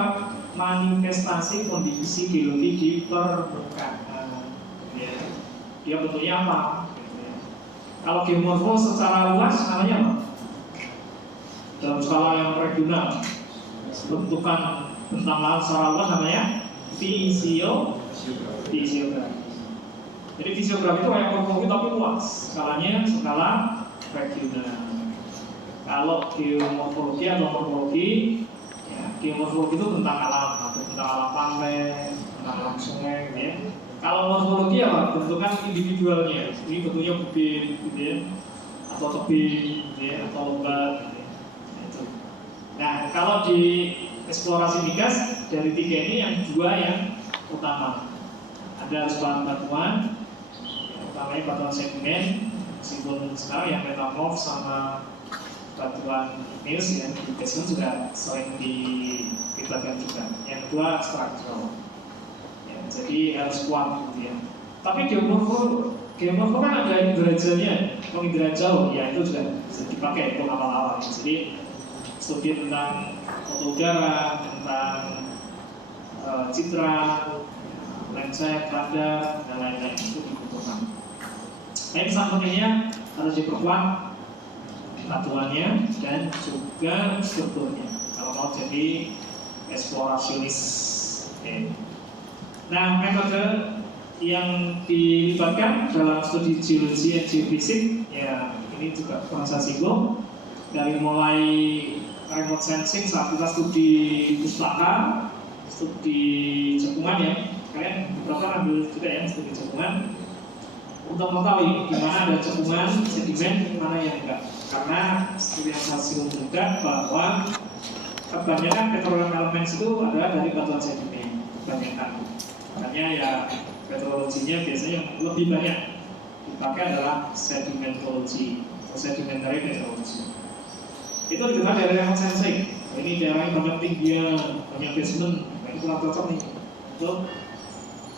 Manifestasi kondisi geologi di permukaan. Ya. Dia bentuknya apa? Kalau geomorfo secara luas namanya apa? Dalam skala yang regional, bentukan bentang laut secara luas namanya fisiografi. Jadi fisiografi itu kayak morfologi tapi luas, skalanya skala regional. Kalau geomorfologi atau morfologi, ya, geomorfologi itu tentang alam, tentang alam pantai, tentang alam sungai, gitu ya. Kalau morfologi apa? Bentukan individualnya, ini bentuknya bukit, gitu ya, atau tebing, gitu ya, atau lembah, gitu ya. Nah, kalau di eksplorasi migas dari 3 ini yang 2 yang utama. Ada bahan batuan, utamanya batuan sedimen, meskipun sekarang yang metamorf sama batuan igneous ya, migas pun juga sering dilibatkan juga. Yang kedua struktural, ya, jadi harus kuat gitu ya. Tapi geomorfo kan ada inderajanya, indera jauh, ya itu juga bisa dipakai untuk awal-awal. Jadi studi tentang foto udara, tentang citra, lensek, radar, dan lain-lain itu dibutuhkan. Nah ini sampelnya harus diperkuat batuannya dan juga strukturnya kalau mau jadi eksplorasionis. Okay. Nah metode yang dilibatkan dalam studi geologi dan geofisik ya ini juga proses singgung dari mulai remote sensing saat kita studi pustaka, studi cekungan ya. Kalian beberapa ambil juga ya studi cekungan untuk mengetahui di mana ada cekungan sedimen, mana yang enggak. Karena seperti yang saya sebutkan bahwa kebanyakan petroleum elements itu adalah dari batuan sedimen, kebanyakan. Makanya ya petrologinya biasanya yang lebih banyak dipakai adalah sedimentologi atau sedimentary petrology. Itu dikenal dari remote sensing. Ini daerahnya banyak tinggian, banyak basement, ini kurang cocok nih untuk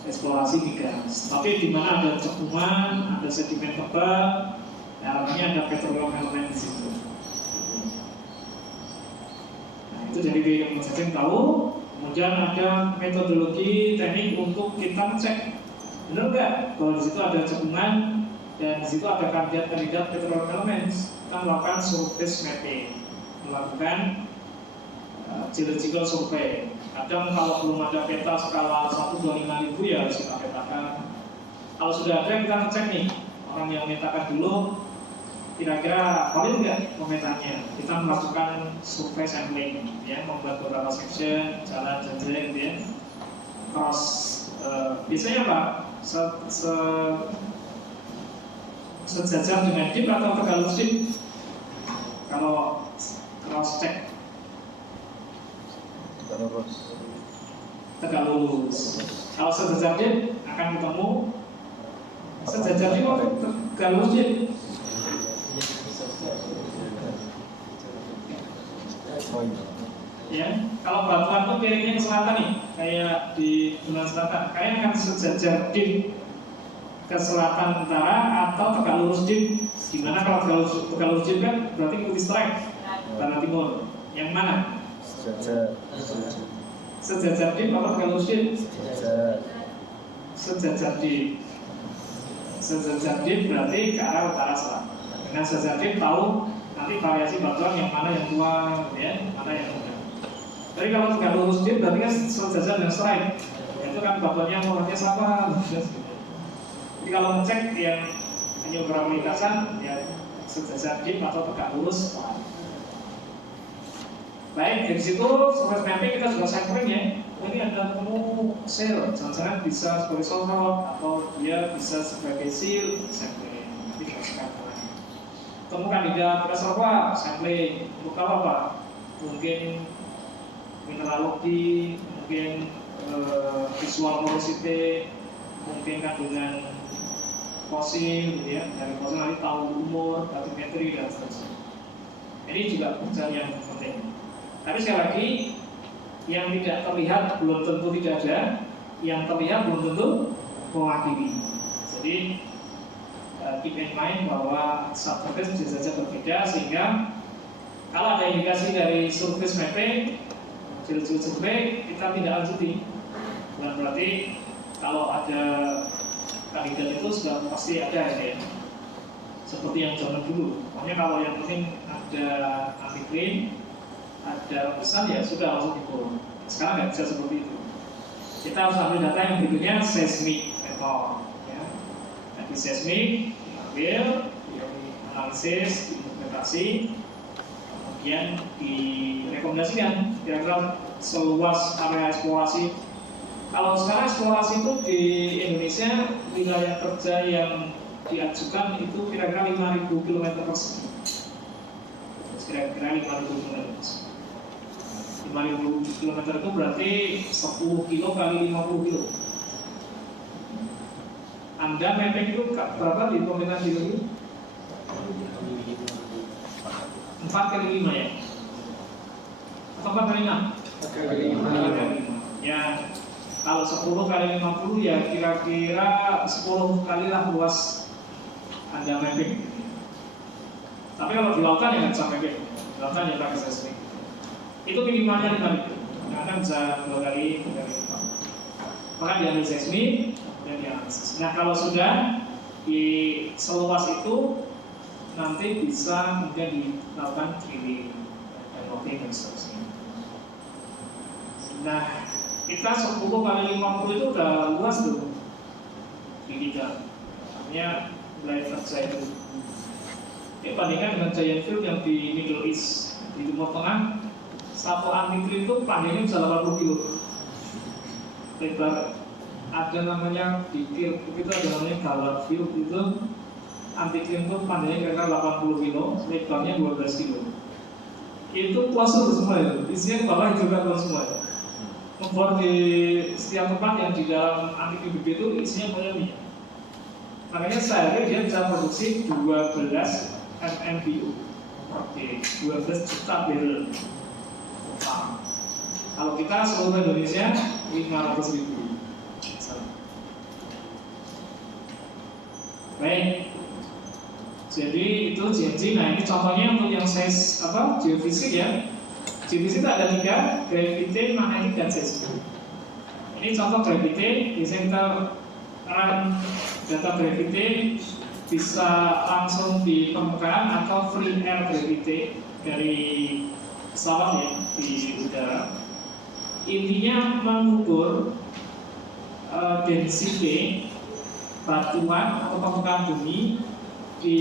eksplorasi migas. Tapi di mana ada cekungan, ada sedimen tebal, namanya ada petroleum element di situ. Nah, itu dari remote sensing tahu. Kemudian ada metodologi teknik untuk kita cek benar nggak bahwa di situ ada cekungan dan di situ ada kandidat petroleum elements. Kita melakukan surface mapping, melakukan geological survey. Kadang kalau belum ada peta skala 1/25.000 ya harus kita petakan. Kalau sudah ada kita ngecek nih orang yang memetakan dulu kira-kira valid nggak pemetanya. Kita melakukan survey sampling, ya, membuat beberapa section, jalan gitu ya, cross. Biasanya apa? Sejajar dengan deep atau tegalus deep. Kalau cross check tegak lurus. Kalau sejajar deep akan ketemu sejajar deep atau tegak lurus deep. Ya, kalau batuan itu piringnya ke selatan nih, kayak di Bulan Selatan, kayaknya akan sejajar deep ke selatan utara atau tegak lurus deep. Gimana kalau tegak lurus deep kan berarti ikuti strike barat timur. Yang mana? Sejajar deep atau tegak lurus deep? Sejajar deep. Sejajar deep berarti ke arah utara selatan. Dengan sejajar deep tahu nanti variasi batuan yang mana yang tua, ya, mana yang muda. Tapi kalau tegak lurus deep berarti kan sejajar dan strike. Itu kan batuannya warnanya sama. Jadi kalau ngecek yang hanya beberapa lintasan, ya sejajar deep atau tegak lurus. Baik, dari situ surface mapping kita sudah sampling ya. Ini ada ketemu shale, jangan-jangan bisa sebagai solvent atau dia bisa sebagai seal, sampling. Nanti kita sekarang. Ketemu kandidat reservoir, sampling. Untuk apa? Mungkin mineralogi, mungkin visual porosity, mungkin kandungan fosil, gitu ya. Dari fosil nanti tahu umur, batimetri dan seterusnya. Ini juga pekerjaan yang penting. Tapi sekali lagi, yang tidak terlihat belum tentu tidak ada, yang terlihat belum tentu mewakili. Jadi keep in mind bahwa subsurface bisa saja berbeda, sehingga kalau ada indikasi dari surface mapping, geological survey, kita tidak lanjuti. Bukan berarti kalau ada kandidat itu sudah pasti ada ya. Seperti yang zaman dulu. Pokoknya kalau yang penting ada anti-clean, ada pesan ya sudah langsung dikurung. Sekarang nggak bisa seperti itu. Kita harus ambil data yang berikutnya seismic method. Ya. Jadi seismic diambil, dianalisis, diinterpretasi, kemudian direkomendasikan kira-kira seluas area eksplorasi. Kalau sekarang eksplorasi itu di Indonesia wilayah kerja yang diajukan itu kira-kira 5.000 km persegi. Kira-kira 5.000 km persegi. 5.000 km itu berarti 10 kilo kali 50 kilo. Anda mapping itu berapa di pemerintah di sini? 4 kali 5 ya? Atau 4 kali 6? 4 kali 5. Ya, kalau 10 kali 50 ya kira-kira 10 kali lah luas Anda mapping. Tapi kalau di lautan ya nggak bisa mapping. Di lautan ya pakai seismik. Itu minimalnya 5.000. Karena bisa 2 kali 5. Maka diambil seismik dan dianalisis. Nah kalau sudah di seluas itu nanti bisa kemudian dilakukan drilling dan logging dan seterusnya. Nah kita 10 kali 50 itu udah luas tuh di kita. Artinya wilayah kerja itu. Ini bandingkan dengan giant field yang di Middle East, di Timur Tengah. Satu antiklin itu panjangnya bisa 80 kilo lebar. Ada namanya di Kirk itu ada namanya Gawat Field itu antiklin itu panjangnya kira-kira 80 kilo, lebarnya 12 kilo. Itu closure semua itu, isinya bawah juga closure semua itu. Membuat di setiap tempat yang di dalam antiklin gede itu isinya banyak minyak. Makanya sehari dia bisa produksi 12 MMBU per day, 12 juta barrel. Kalau kita seluruh Indonesia 500 ribu. Baik. Jadi itu GMG. Nah ini contohnya untuk yang size geofisik ya. Geofisik itu ada 3, gravity, magnetic, dan seismik. Ini contoh gravity. Biasanya kita run data gravity bisa langsung di permukaan atau free air gravity dari pesawat ya di udara. Intinya mengukur density batuan atau permukaan bumi di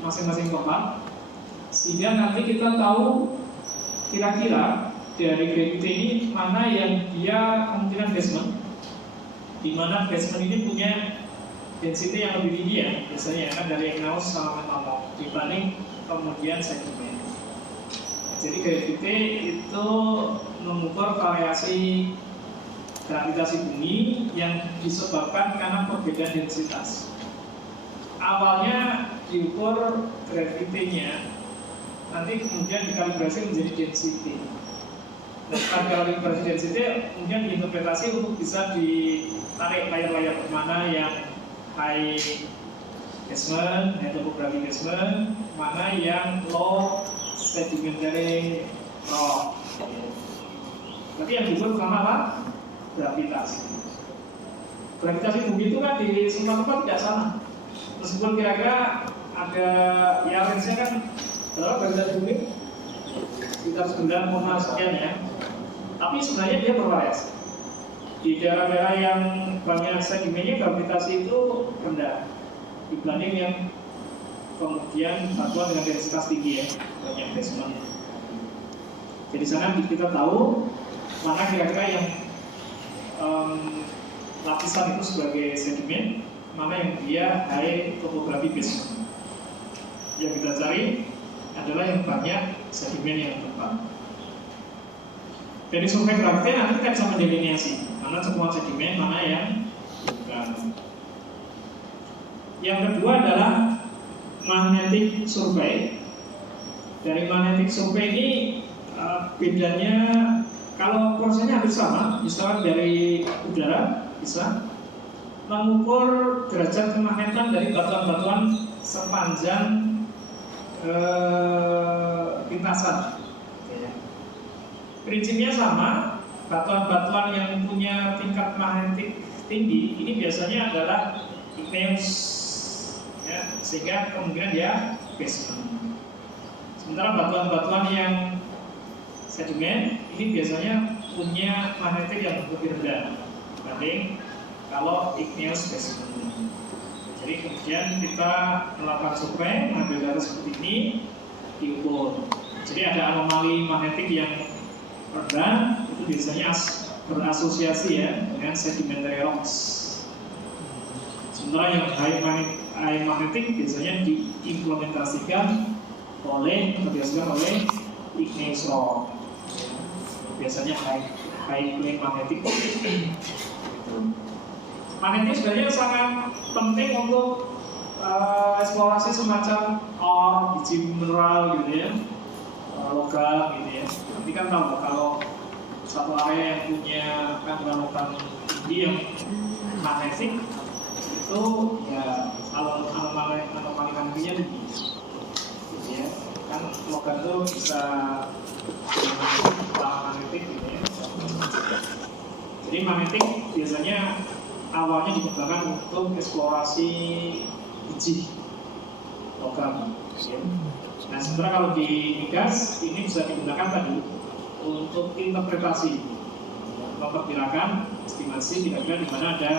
masing-masing tempat, sehingga nanti kita tahu kira-kira dari gravity ini mana yang dia kemungkinan basement, di mana basement ini punya density yang lebih tinggi ya, biasanya kan dari igneous sama metamorf dibanding kemudian sedimen. Jadi gravity itu mengukur variasi gravitasi bumi yang disebabkan karena perbedaan densitas. Awalnya diukur gravity-nya, nanti kemudian dikalibrasi menjadi density. Dan kalibrasi density kemudian diinterpretasi untuk bisa ditarik layar-layar mana yang high basement, high topographic basement, mana yang low sedimentary rock. Tapi yang diukur sama apa? Gravitasi. Gravitasi bumi itu kan di semua tempat tidak sama. Meskipun kira-kira ada ya range-nya kan berapa gravitasi bumi? Sekitar 9, sekian ya. Tapi sebenarnya dia bervariasi. Di daerah-daerah yang banyak sedimennya gravitasi itu rendah dibanding yang kemudian batuan dengan densitas tinggi ya, banyak basement. Jadi sana kita tahu mana kira-kira yang lapisan itu sebagai sedimen, mana yang dia high topographic basement. Yang kita cari adalah yang banyak sedimen yang tepat. Dari survei gravity nanti kita bisa mendeliniasi mana semua sedimen, mana yang bukan. Yang kedua adalah magnetic survey. Dari magnetic survey ini bedanya kalau prosesnya hampir sama, misalkan dari udara bisa mengukur derajat kemagnetan dari batuan-batuan sepanjang lintasan. Prinsipnya sama, batuan-batuan yang punya tingkat magnetik tinggi ini biasanya adalah igneous, ya, sehingga kemungkinan dia basement. Sementara batuan-batuan yang sedimen ini biasanya punya magnetik yang lebih rendah dibanding kalau igneous basement. Jadi kemudian kita melakukan survei, mengambil data seperti ini, diukur. Jadi ada anomali magnetik yang rendah, itu biasanya berasosiasi ya dengan sedimentary rocks. Sementara yang high magnetic biasanya diimplementasikan oleh igneous rock. Biasanya high plane magnetic. Magnetik sebenarnya sangat penting untuk eksplorasi semacam biji mineral gitu ya, logam gitu ya. Nanti kan tahu kalau satu area yang punya kandungan logam tinggi yang magnetik itu ya anomali magnetiknya tinggi gitu ya. Kan logam itu bisa magnetik gitu ya. Jadi magnetik biasanya awalnya dikembangkan untuk eksplorasi biji logam. Nah, sementara kalau di migas ini bisa digunakan tadi untuk interpretasi, memperkirakan estimasi kira-kira di mana ada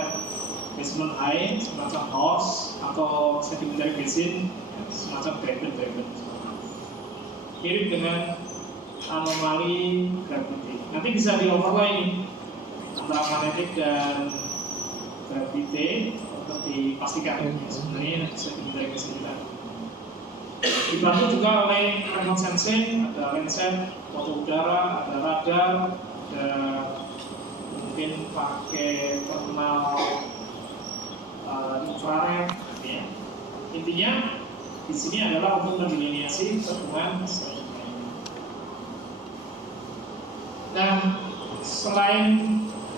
basement high, semacam house atau sedimentary basin, semacam dragon. Mirip dengan anomali gravity. Nanti bisa di overlay antara magnetik dan gravity untuk dipastikan. Sebenarnya bisa dihindari kesulitan. Dibantu juga oleh remote sensing, ada lenset, foto udara, ada radar, ada mungkin pakai thermal infrared. Ya. Intinya di sini adalah untuk mendelineasi hubungan sedimen. Dan selain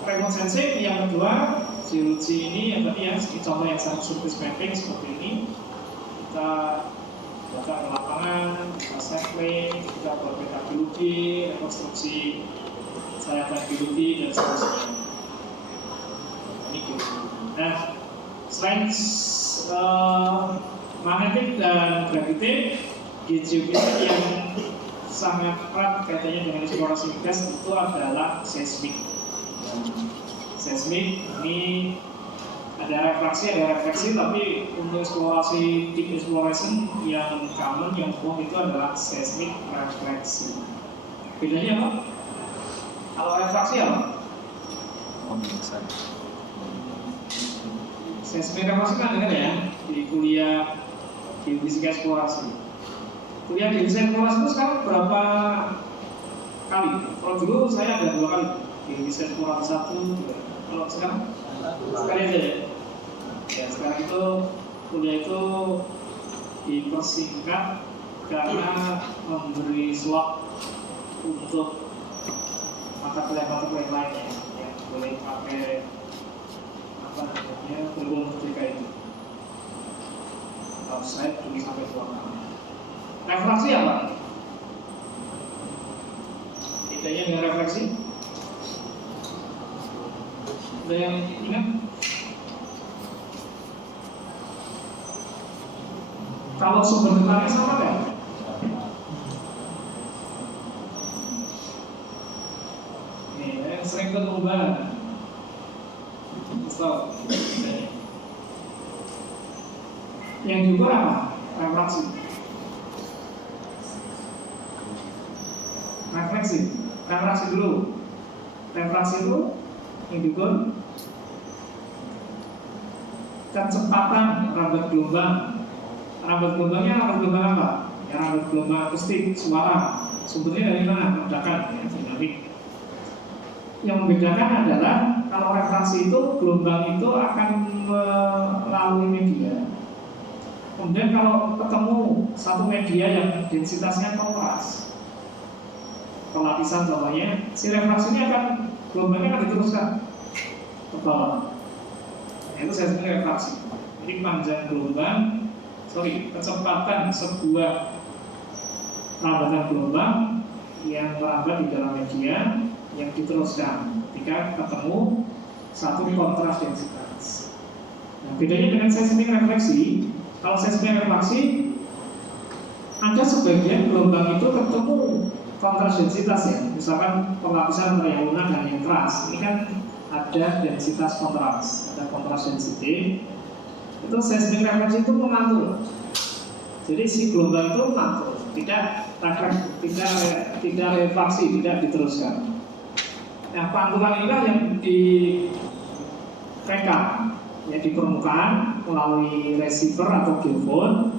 remote sensing, yang kedua geologi ini ya tadi ya, contoh yang sangat surface mapping seperti ini. Kita datang ke lapangan, kita sampling, kita buat peta geologi, rekonstruksi sayatan geologi dan seterusnya. Ini geologi. Nah, selain magnetik dan gravity, geofisik yang sangat erat kaitannya dengan eksplorasi gas itu adalah seismik. Seismik ini ada refleksi, tapi untuk eksplorasi deep exploration yang common, yang umum itu adalah seismik refleksi. Bedanya apa? Kalau refleksi apa? Pemeriksaan. Seismik refleksi kan dengar ya di kuliah geofisika eksplorasi. Kuliah geofisika eksplorasi itu sekarang berapa kali? Kalau dulu saya ada 2 kali. Geofisika eksplorasi 1, 2. Kalau sekarang sekali aja ya. Ya sekarang itu kuliah itu dipersingkat karena memberi slot untuk mata kuliah lainnya yang boleh pakai apa namanya berbau merdeka itu. Kalau saya tulis sampai 2 kali. Refleksi apa? Bedanya dengan refleksi? Ada yang ingat? Kalau sumber getarnya sama kan? Nih, sering berubah. Stop. Yang diukur apa? Refleksi. Refleksi dulu. Refleksi itu yang diukur kecepatan rambat gelombang. Rambat gelombangnya rambat gelombang apa? Ya rambat gelombang akustik, suara. Sumbernya dari mana? Ledakan, ya, dinamik. Yang membedakan adalah kalau refraksi itu gelombang itu akan melalui media. Kemudian kalau ketemu satu media yang densitasnya kontras, pelapisan contohnya, si refraksi ini akan gelombangnya akan diteruskan ke bawah. Itu saya sebut refraksi. Jadi panjang gelombang, kecepatan sebuah rambatan gelombang yang merambat di dalam media yang diteruskan ketika ketemu satu kontras densitas. Nah, bedanya dengan seismik refleksi, kalau seismik refleksi ada sebagian gelombang itu ketemu kontras densitas ya, misalkan pelapisan antara yang lunak dan yang keras. Ini kan ada densitas kontras, ada kontras density. Itu seismik refleksi itu mengatur. Jadi si gelombang itu mengatur, tidak refleksi, tidak diteruskan. Nah, pantulan inilah yang direkam ya di permukaan melalui receiver atau geofone.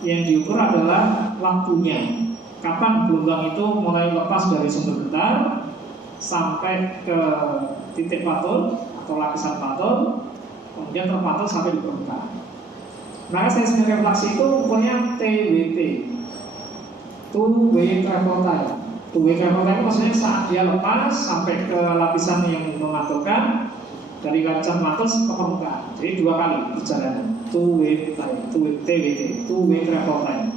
Yang diukur adalah waktunya. Kapan gelombang itu mulai lepas dari sumber getar sampai ke titik patul atau lapisan patul, kemudian terpatul sampai di permukaan. Maka seismik refleksi itu ukurnya TWT, two-way travel time. Two-way travel time maksudnya saat dia lepas sampai ke lapisan yang memantulkan dari lapisan mantul ke permukaan. Jadi 2 kali perjalanan. Two-way time, TWT, two-way travel time.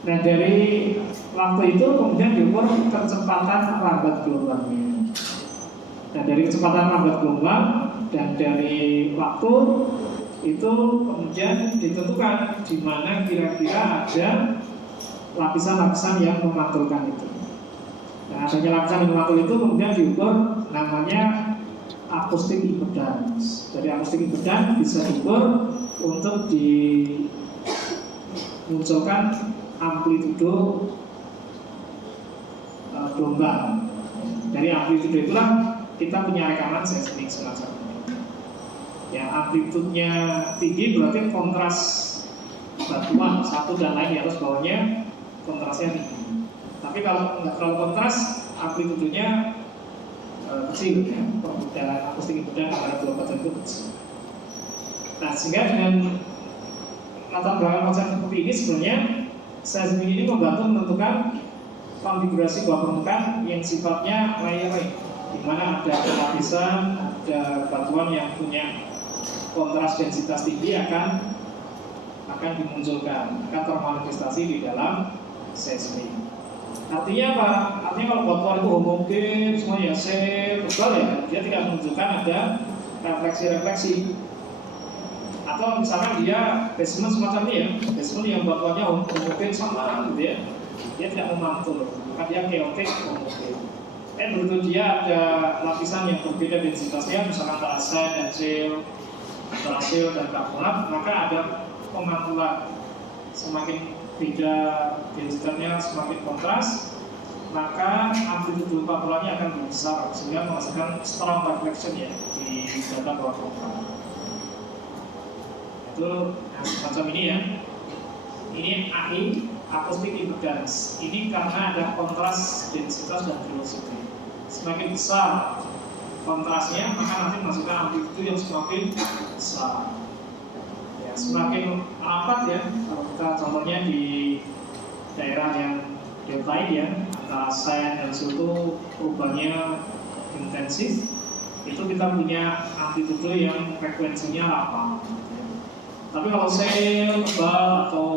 Nah dari waktu itu kemudian diukur kecepatan rambat gelombangnya. Nah dari kecepatan rambat gelombang dan dari waktu itu kemudian ditentukan di mana kira-kira ada lapisan-lapisan yang memantulkan itu. Nah adanya lapisan yang memantul itu kemudian diukur namanya acoustic impedance. Dari acoustic impedance bisa diukur untuk dimunculkan amplitudo gelombang. Dari amplitude itulah kita punya rekaman seismik semacam ini. Ya, amplitudenya tinggi berarti kontras batuan satu dan lain di atas bawahnya kontrasnya tinggi. Tapi kalau nggak terlalu kontras, amplitudenya kecil ya, perbedaan akustik impedan antara dua batuan itu kecil. Nah, sehingga dengan latar belakang konsep seperti ini sebenarnya seismik ini membantu menentukan konfigurasi bawah permukaan yang sifatnya layering, di mana ada lapisan, ada batuan yang punya kontras densitas tinggi akan dimunculkan, akan termanifestasi di dalam seismik. Artinya apa? Artinya kalau batuan itu homogen, semuanya tebal ya, dia tidak menunjukkan ada refleksi-refleksi. Atau misalnya dia basement semacam ini ya, basement yang batuannya homogen sama gitu ya, dia tidak memantul, maka dia chaotic homogen. Begitu dia ada lapisan yang berbeda densitasnya, misalkan antara sand dan shale, antara shale dan karbonat, maka ada pemantulan. Semakin beda densitasnya, semakin kontras, maka amplitude pantulannya akan lebih besar sehingga menghasilkan strong reflection ya di data bawah permukaan. Itu yang semacam ini ya. Ini AI, acoustic impedance. Ini karena ada kontras densitas dan velocity. Semakin besar kontrasnya, maka nanti masukkan amplitude yang semakin besar. Ya, semakin rapat ya. Kalau kita contohnya di daerah yang deltoid ya, antara sand dan situ perubahannya intensif, itu kita punya amplitude yang frekuensinya rapat. Tapi kalau shale tebal atau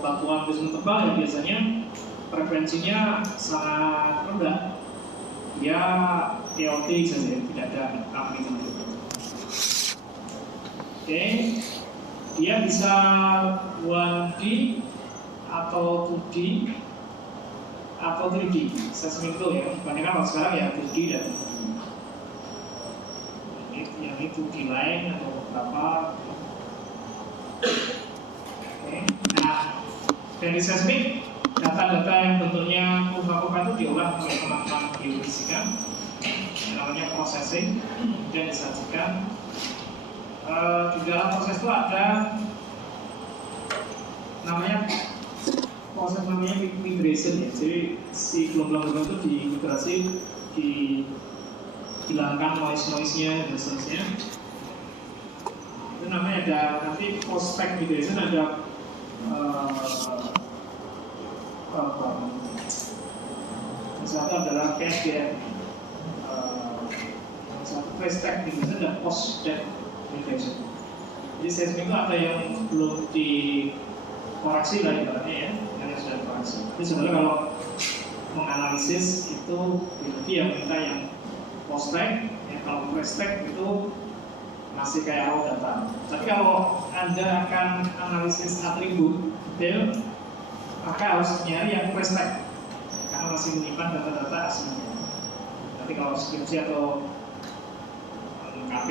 batuan basement tebal ya biasanya frekuensinya sangat rendah. Ya chaotic saja, tidak ada amplitude. Oke, dia bisa 1D atau 2D atau 3D. Seismik itu ya, kebanyakan kalau sekarang ya 2D dan 3D. Yang ini 2D lain atau beberapa. Oke. Nah, dari seismik, data-data yang bentuknya kurva-kurva itu diolah oleh teman-teman geofisika, namanya processing, kemudian disajikan. Di dalam proses itu ada namanya proses namanya migration ya. Jadi si gelombang-gelombang itu dimigrasi, dihilangkan noise-nya dan seterusnya. Itu namanya ada nanti post-spec migration, ada satu adalah cascade, satu pre-stack migration dan post-stack migration. Jadi seismik itu ada yang belum dikoreksi lah ibaratnya ya, yang sudah dikoreksi. Tapi sebenarnya kalau menganalisis itu berarti yang minta yang post-stack, ya kalau pre-stack itu masih kayak raw data. Tapi kalau Anda akan analisis atribut detail, maka harus nyari yang pre-stack karena masih menyimpan data-data aslinya. Nanti kalau skripsi atau KP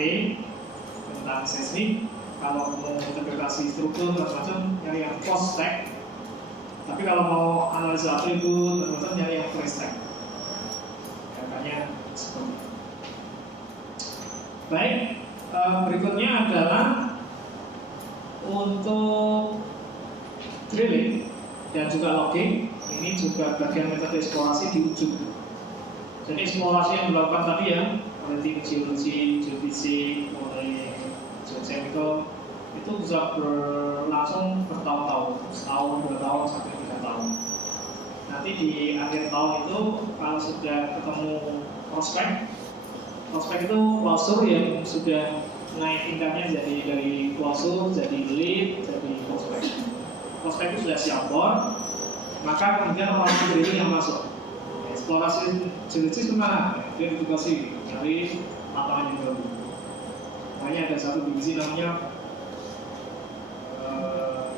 tentang seismik, kalau mau interpretasi struktur dan macam nyari yang post-stack. Tapi kalau mau analisis atribut dan macam nyari yang pre-stack. Katanya seperti itu. Baik. Berikutnya adalah untuk drilling dan juga logging. Ini juga bagian metode eksplorasi di ujung. Jadi eksplorasi yang dilakukan tadi ya oleh tim geologi, geofisik, oleh geochemical itu bisa berlangsung bertahun-tahun, setahun, 2 tahun, sampai 3 tahun. Nanti di akhir tahun itu kalau sudah ketemu prospek itu klausur yang sudah naik tingkatnya jadi dari klausur, jadi lead, jadi prospek. Prospek itu sudah siap bor, maka kemudian orang drilling yang masuk. Eksplorasi geologis kemana? Dia ditugasi dari lapangan yang baru. Makanya ada satu divisi namanya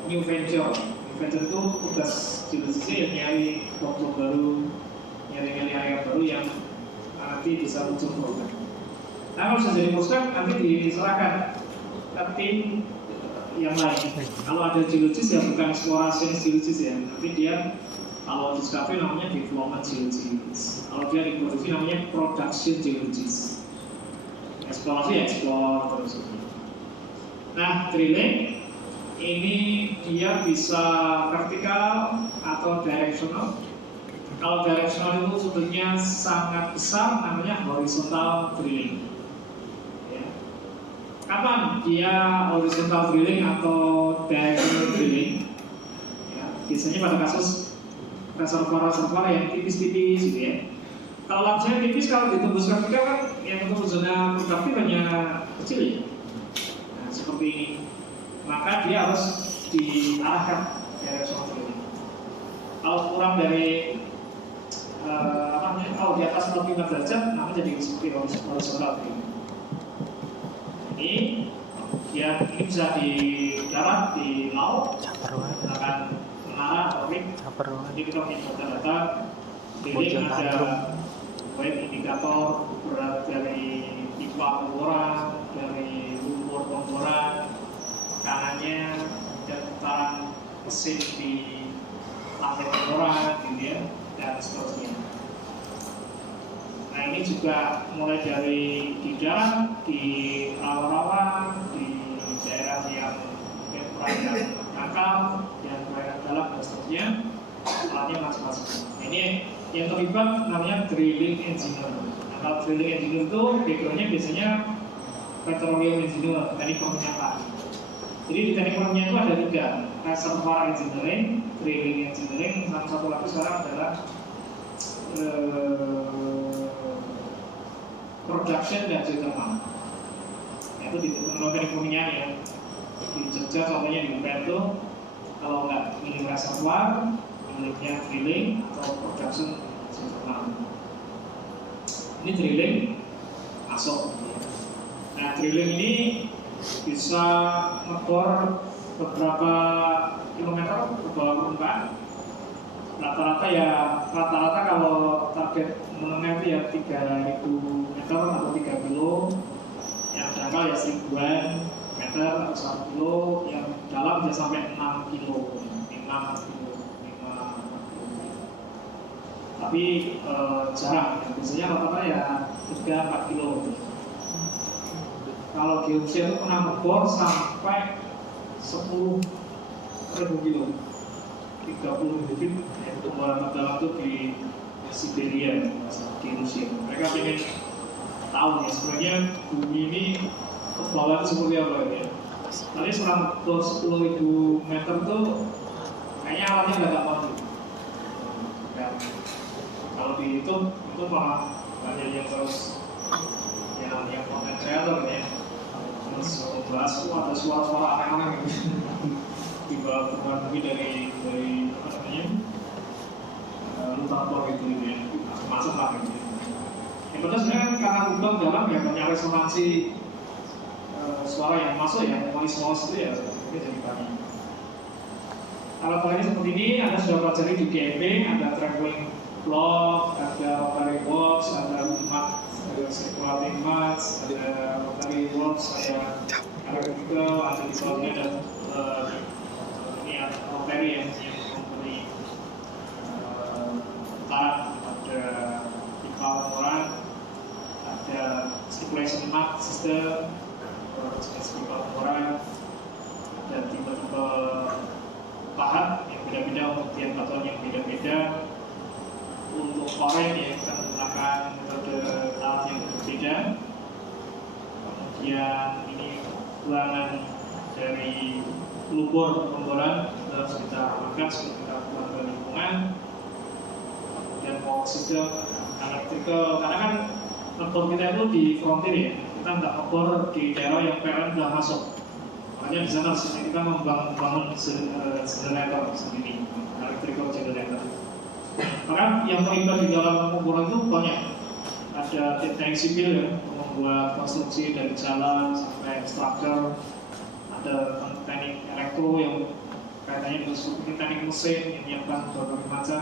New Venture. New Venture itu tugas geologisnya yang nyari blok-blok baru, nyari area baru yang nanti bisa muncul program. Nah, kalau sudah jadi prospek nanti diserahkan ke tim yang lain. Kalau ada geologis ya bukan eksplorasi geologis ya, nanti dia Kalau discovery namanya development geologist. Kalau dia diproduksi namanya production geologist. Eksplorasi explore terus. Nah, drilling ini dia bisa vertikal atau directional. Kalau directional itu sudutnya sangat besar, namanya horizontal drilling. Ya. Kapan dia horizontal drilling atau directional drilling? Ya, biasanya pada kasus reservoir yang tipis-tipis gitu ya. Kalau langsungnya tipis, kalau ditembus vertikal kan yang untuk zona produktif hanya kecil ya. Nah, seperti ini. Maka dia harus diarahkan directional drilling. Kalau kurang dari kalau di atas 45 derajat, namanya jadi seperti horizontal drilling. Ini bisa di darat, di laut, menggunakan menara atau rig. Jadi kita punya data-data drilling, ada baik indikator berat dari pipa pemboran, dari lumpur pemboran, tekanannya, dan putaran mesin di lantai pemboran, gitu ya, dan seterusnya. Nah, ini juga mulai dari di darat, di rawa-rawa, di daerah yang mungkin perairan dangkal, dan perairan dalam dan seterusnya, alatnya macam-macam. Ini yang terlibat namanya drilling engineer. Nah, kalau drilling engineer itu backgroundnya biasanya petroleum engineer, teknik perminyakan. Jadi di teknik perminyakan itu ada 3, reservoir engineering, drilling engineering, sama satu lagi sekarang adalah production dan geothermal. Itu di teknik perminyakan ya. Di Jogja contohnya di UPN itu kalau nggak milik reservoir, miliknya drilling atau production geothermal. Ini drilling masuk. Nah, drilling ini bisa ngebor beberapa kilometer ke bawah permukaan. Rata-rata kalau target menengah itu ya 3.000 meter atau 3 kilo, yang dangkal ya 1000-an meter atau 1 kilo, yang dalam bisa sampai 6 kilo, 5 kilo. Tapi jarang, biasanya rata-rata ya 3-4 kilo. Kalau geosia itu pernah ngebor sampai 10.000 kilo, 30 bibit pemboran terdalam itu di Siberia, di Rusia. Mereka ingin tahu ya sebenarnya bumi ini ke bawah itu seperti apa ya. Tadi setelah ngebor 10.000 meter tuh kayaknya alatnya nggak mampu. Kalau dihitung itu malah banyak yang terus yang konten kreator ya. Terus bahas ada suara-suara aneh-aneh gitu. Di bawah permukaan bumi dari apa namanya lutapor gitu ya, masuk lah gitu. Yang pertama sebenarnya kan karena lubang dalam ya banyak resonansi suara yang masuk ya, noise itu ya ini jadi banyak. Alat-alat seperti ini Anda sudah pelajari di GMP, ada traveling block, ada rotary box, ada mat, ada circulating mats, ada rotary box, ada electrical, ada di bawahnya dan ini ada rotary yang memberi putaran, ada pipa pemboran, ada circulation mat system, jenis pipa pemboran, dan tipe-tipe pahat yang beda-beda untuk tiap batuan yang beda-beda. Untuk korek ya kita menggunakan metode alat yang berbeda. Kemudian ini buangan dari lumpur pemboran harus kita amankan supaya kita buang ke lingkungan. Kemudian power system, electrical, karena kan ngebor kita itu di frontier ya, kita nggak ngebor di daerah yang PLN sudah masuk. Makanya di sana kita membangun generator sendiri, electrical generator. Maka yang terlibat di dalam pemboran itu banyak. Ada teknik sipil ya, membuat konstruksi dari jalan sampai struktur. Ada teknik elektro yang kaitannya dengan seperti teknik mesin yang menyiapkan berbagai macam.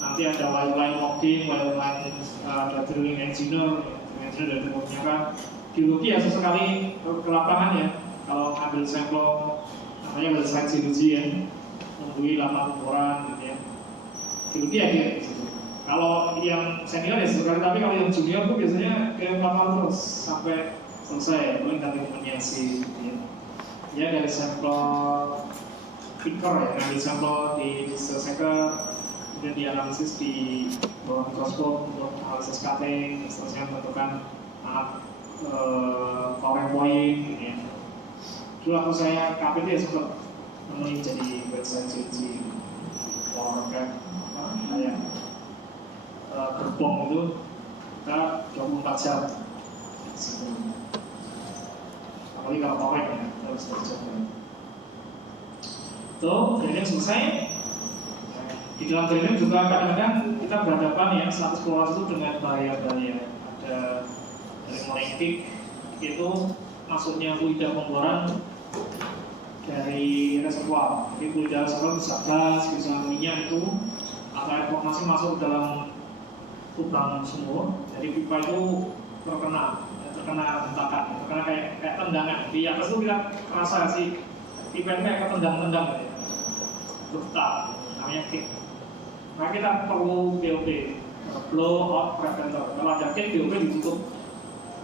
Nanti ada wireline logging, wireline ada drilling engineer dari kebanyakan. Geologi ya sesekali ke lapangan ya. Kalau ambil sampel namanya site geology ya, menghubungi lapangan pemboran gitu ya. Geologi ya dia di situ. Kalau yang senior ya sebenarnya, tapi kalau yang junior tuh biasanya kayak bakal terus sampai selesai, paling ganti temennya sih gitu ya. Ya dari sampel picker ya, dari sampel diselesaikan, kemudian dianalisis di bawah mikroskop untuk analisis cutting, seterusnya menentukan core point gitu ya. Dulu waktu saya KPT ya sempat nemenin jadi website CNC power kayak gerbong itu kita 24 jam di situ. Apalagi kalau korek ya, kita harus kerja. Tuh, drilling selesai. Di dalam drilling juga kadang-kadang kita berhadapan ya satu keluar itu dengan bahaya-bahaya. Ada dari mulai kick itu masuknya fluida pemboran dari reservoir. Jadi fluida reservoir bisa gas, bisa minyak itu atau air formasi masuk ke dalam lubang sumur. Jadi pipa itu terkena hentakan, terkena kayak tendangan. Di atas itu kita kerasa sih pipa itu kayak ketendang-tendang ya, bergetar, namanya kick. Nah kita perlu BOP, blow out preventer. Kalau ada kick, BOP ditutup.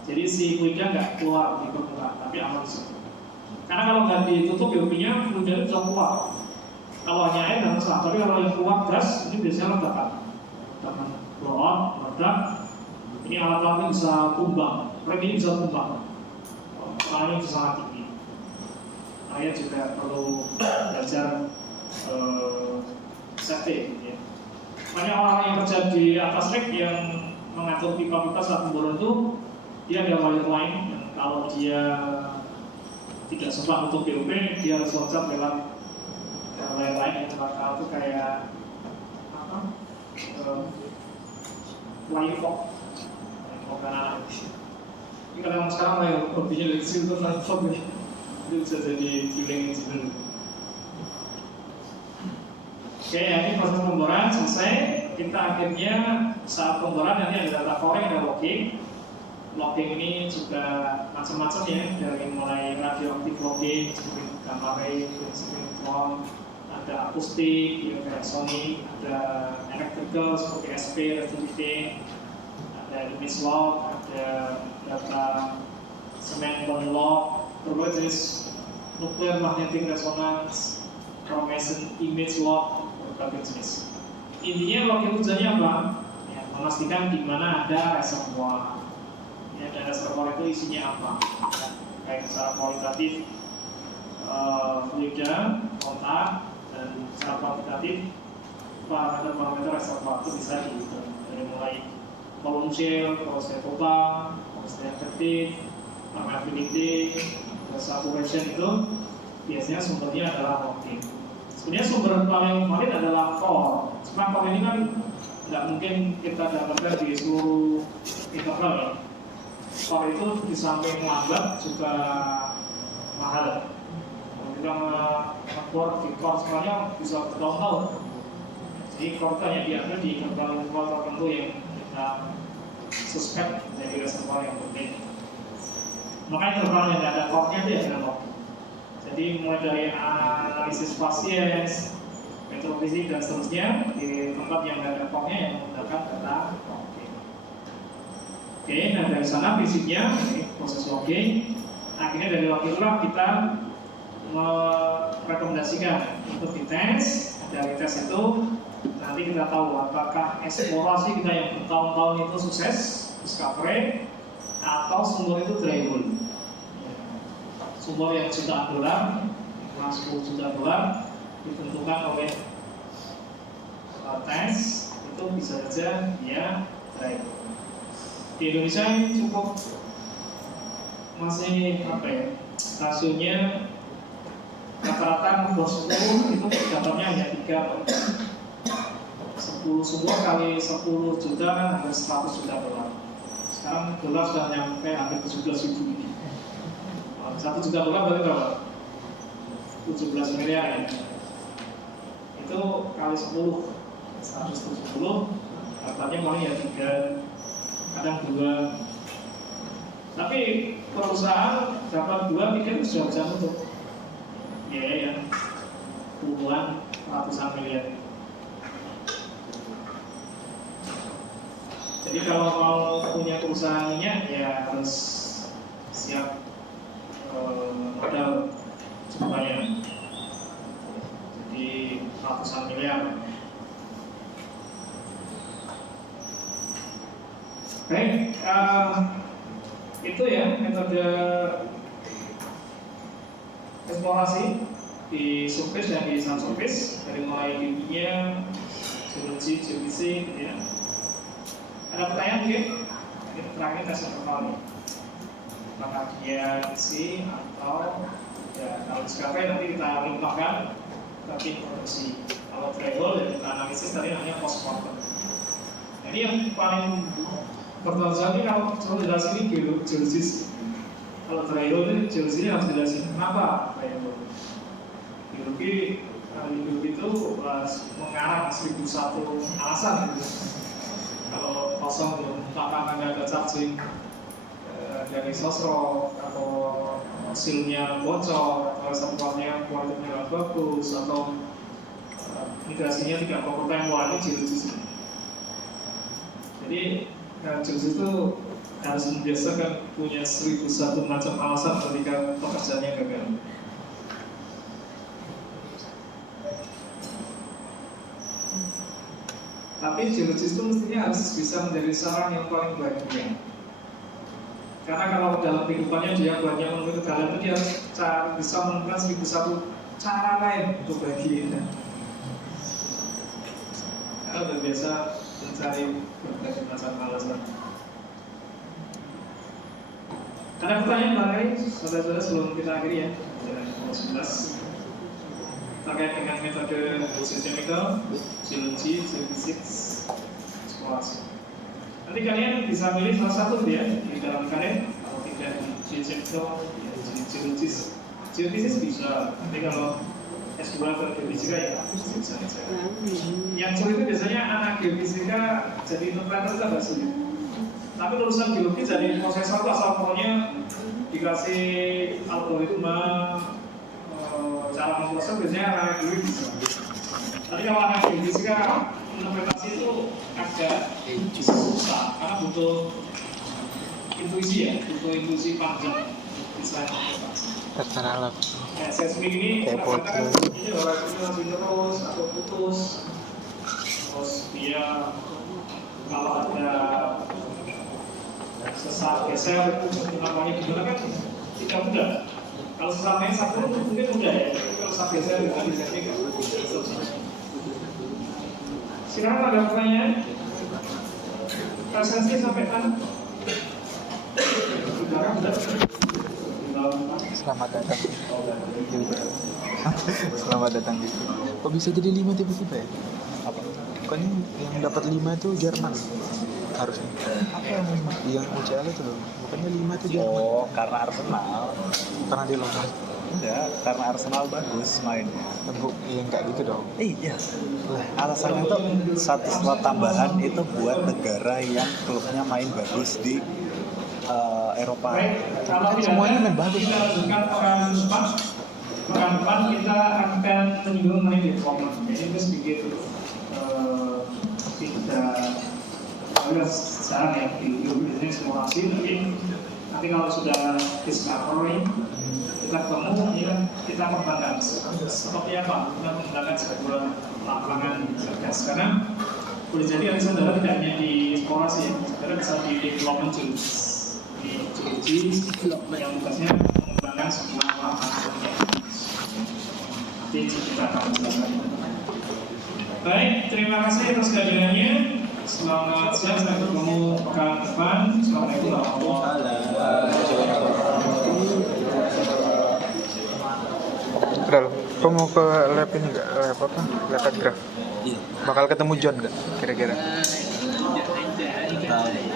Jadi si fluida nggak keluar di permukaan, tapi aman di situ. Karena kalau nggak ditutup BOP-nya, fluida itu bisa keluar. Kalau hanya air nggak masalah, tapi kalau yang keluar gas, ini biasanya ledakan. Ledakan blow out, meledak. Ini alat-alatnya bisa tumbang, rem ini bisa tumbang. Soalnya bisa sangat tinggi. Saya juga perlu belajar safety. Ya. Banyak orang yang kerja di atas rig yang mengatur pipa-pipa saat pemboran itu, dia ada wire line, dan kalau dia tidak sempat untuk BOP, dia harus loncat lewat wire line yang bakal itu kayak apa? Flying fox. Karena ini kadang sekarang lah yang hobinya dari kecil itu flying fox nih, itu bisa jadi drilling engineer. Oke, ini proses pemboran selesai. Kita akhirnya saat pemboran nanti ada data core, ada logging. Logging ini juga macam-macam ya, dari mulai radioaktif logging, seperti gamma ray, seperti tron, ada akustik, ultrasonic, ada electrical seperti SP, resistivity, ada image log, ada data semen bond log, berbagai jenis nuclear magnetic resonance, formation image log, berbagai jenis. Intinya logging tujuannya apa? Ya, memastikan di mana ada reservoir. Ya, dan reservoir itu isinya apa? Ya, baik secara kualitatif fluida, kontak, dan secara kuantitatif parameter-parameter reservoir itu bisa dihitung dari mulai volume share, proses total, proses efektif, permeability, saturation itu biasanya sumbernya adalah logging. Sebenarnya sumber paling valid adalah core. Cuma core ini kan nggak mungkin kita dapatkan di seluruh interval ya. Core itu di samping lambat juga mahal. Kalau kita nge-core di core semuanya bisa bertahun-tahun. Jadi core hanya diambil di interval tertentu yang kita suspek menjadi reservoir yang penting. Makanya interval yang ada core-nya itu ya dengan logging. Jadi mulai dari analisis spasies, metrofisik dan seterusnya di tempat yang ada core-nya yang menggunakan data logging. Oke, nah dari sana fisiknya proses logging. Akhirnya dari logging itulah kita merekomendasikan untuk dites. Dari tes itu nanti kita tahu apakah eksplorasi kita yang bertahun-tahun itu sukses, discovery, atau sumber itu dry hole. Sumber yang jutaan dolar, $10 juta ditentukan oleh tes, itu bisa saja dia dry hole. Di Indonesia ini cukup masih apa ya, rasionya rata-rata bos 10 itu dapatnya hanya 3 10 sumur kali 10 juta kan hampir $100 juta. Sekarang dolar sudah nyampe hampir 17.000 ini. $1 juta berarti berapa? 17 miliar ya. Itu kali 10 170, dapatnya paling ya 3, kadang 2. Tapi perusahaan dapat 2, 3 itu sudah bisa nutup biaya yang puluhan, ratusan miliar. Jadi kalau mau punya perusahaan minyak ya harus siap modal cukup banyak. Jadi ratusan miliar. Baik, itu ya metode eksplorasi di surface dan di subsurface, dari mulai di dunia, geologi, geofisik, gitu ya. Ada pertanyaan mungkin? Ini terakhir kasih terkenal nih. Apakah dia isi atau ya kalau discovery nanti kita limpahkan ke tim produksi. Kalau threshold dan kita analisis tadi namanya post mortem. Jadi yang paling pertanyaan saya ini kalau coba jelasin ini geologis. Kalau threshold ini geologi harus jelasin kenapa threshold. Geologi itu mengarang 1001 alasan gitu. Kalau kosong belum lapangan ada charging dari sosro atau hasilnya bocor atau reservoirnya kualitasnya nggak bagus atau migrasinya tidak proper time, wah ini geologis. Jadi geologis itu harus membiasakan punya 1001 macam alasan ketika pekerjaannya gagal. Tapi geologis itu mestinya harus bisa menjadi saran yang paling bahagia. Karena kalau dalam kehidupannya dia banyak menemui kegagalan itu dia harus bisa menemukan 1001 cara lain untuk bahagia. Karena udah biasa mencari berbagai macam alasan. Ada pertanyaan barangkali saudara-saudara sebelum kita akhiri ya, nomor 11 terkait dengan metode geochemical, geologi, geofisik, eksplorasi. Nanti kalian bisa pilih salah satu ya di dalam kalian. Kalau tidak di geochemical, ya geologis, geofisik bisa. Nanti kalau S2 ke geofisika ya bisa saja. Yang sulit itu biasanya anak geofisika jadi interpreter itu agak sulit. Tapi lulusan geologi jadi prosesor itu asal pokoknya dikasih algoritma cara memproses biasanya anak geologi bisa. Tapi kalau anak geofisika interpretasi itu agak susah karena butuh intuisi ya, butuh intuisi panjang bisa interpretasi. Tata alam. Seismik ini kadang-kadang ini orang langsung terus atau putus, terus dia kalau ada sesat geser namanya gimana kan tidak mudah. Kalau sesatnya satu mungkin mudah ya, tapi kalau sesat geser itu bisa juga. Silakan ada pertanyaan. Presensi sampai kan? Selamat datang. Selamat datang gitu. Kok bisa jadi 5 tiba-tiba ya? Apa? Bukannya yang dapat 5 itu Jerman harusnya. Apa yang UCL itu loh? Bukannya 5 itu Jerman? Oh, karena Arsenal. Karena dia lolos. Enggak, karena Arsenal bagus mainnya. Yang kayak gitu dong. Iya. Alasannya tuh satu slot tambahan itu buat negara yang klubnya main bagus di Eropa. Kalau Kan semuanya main bagus. Kita lanjutkan pekan depan kita akan menyinggung mengenai development. Jadi itu sedikit tidak secara ya di biasanya eksplorasi, tapi nanti kalau sudah discovery kita ketemu ya kita kembangkan seperti apa kita menggunakan sebuah lapangan cerdas karena boleh jadi ada saudara tidak hanya di eksplorasi ya, saudara bisa di development tools di geologi yang tugasnya mengembangkan sebuah lapangan nanti kita akan mengembangkan. Baik, terima kasih atas kehadirannya. Selamat siang, sampai ketemu pekan depan. Assalamualaikum warahmatullahi wabarakatuh. Udah loh. Kau mau ke lab ini nggak? Lab apa? Lab graph. Iya. Bakal ketemu John nggak? Kira-kira? Tahu.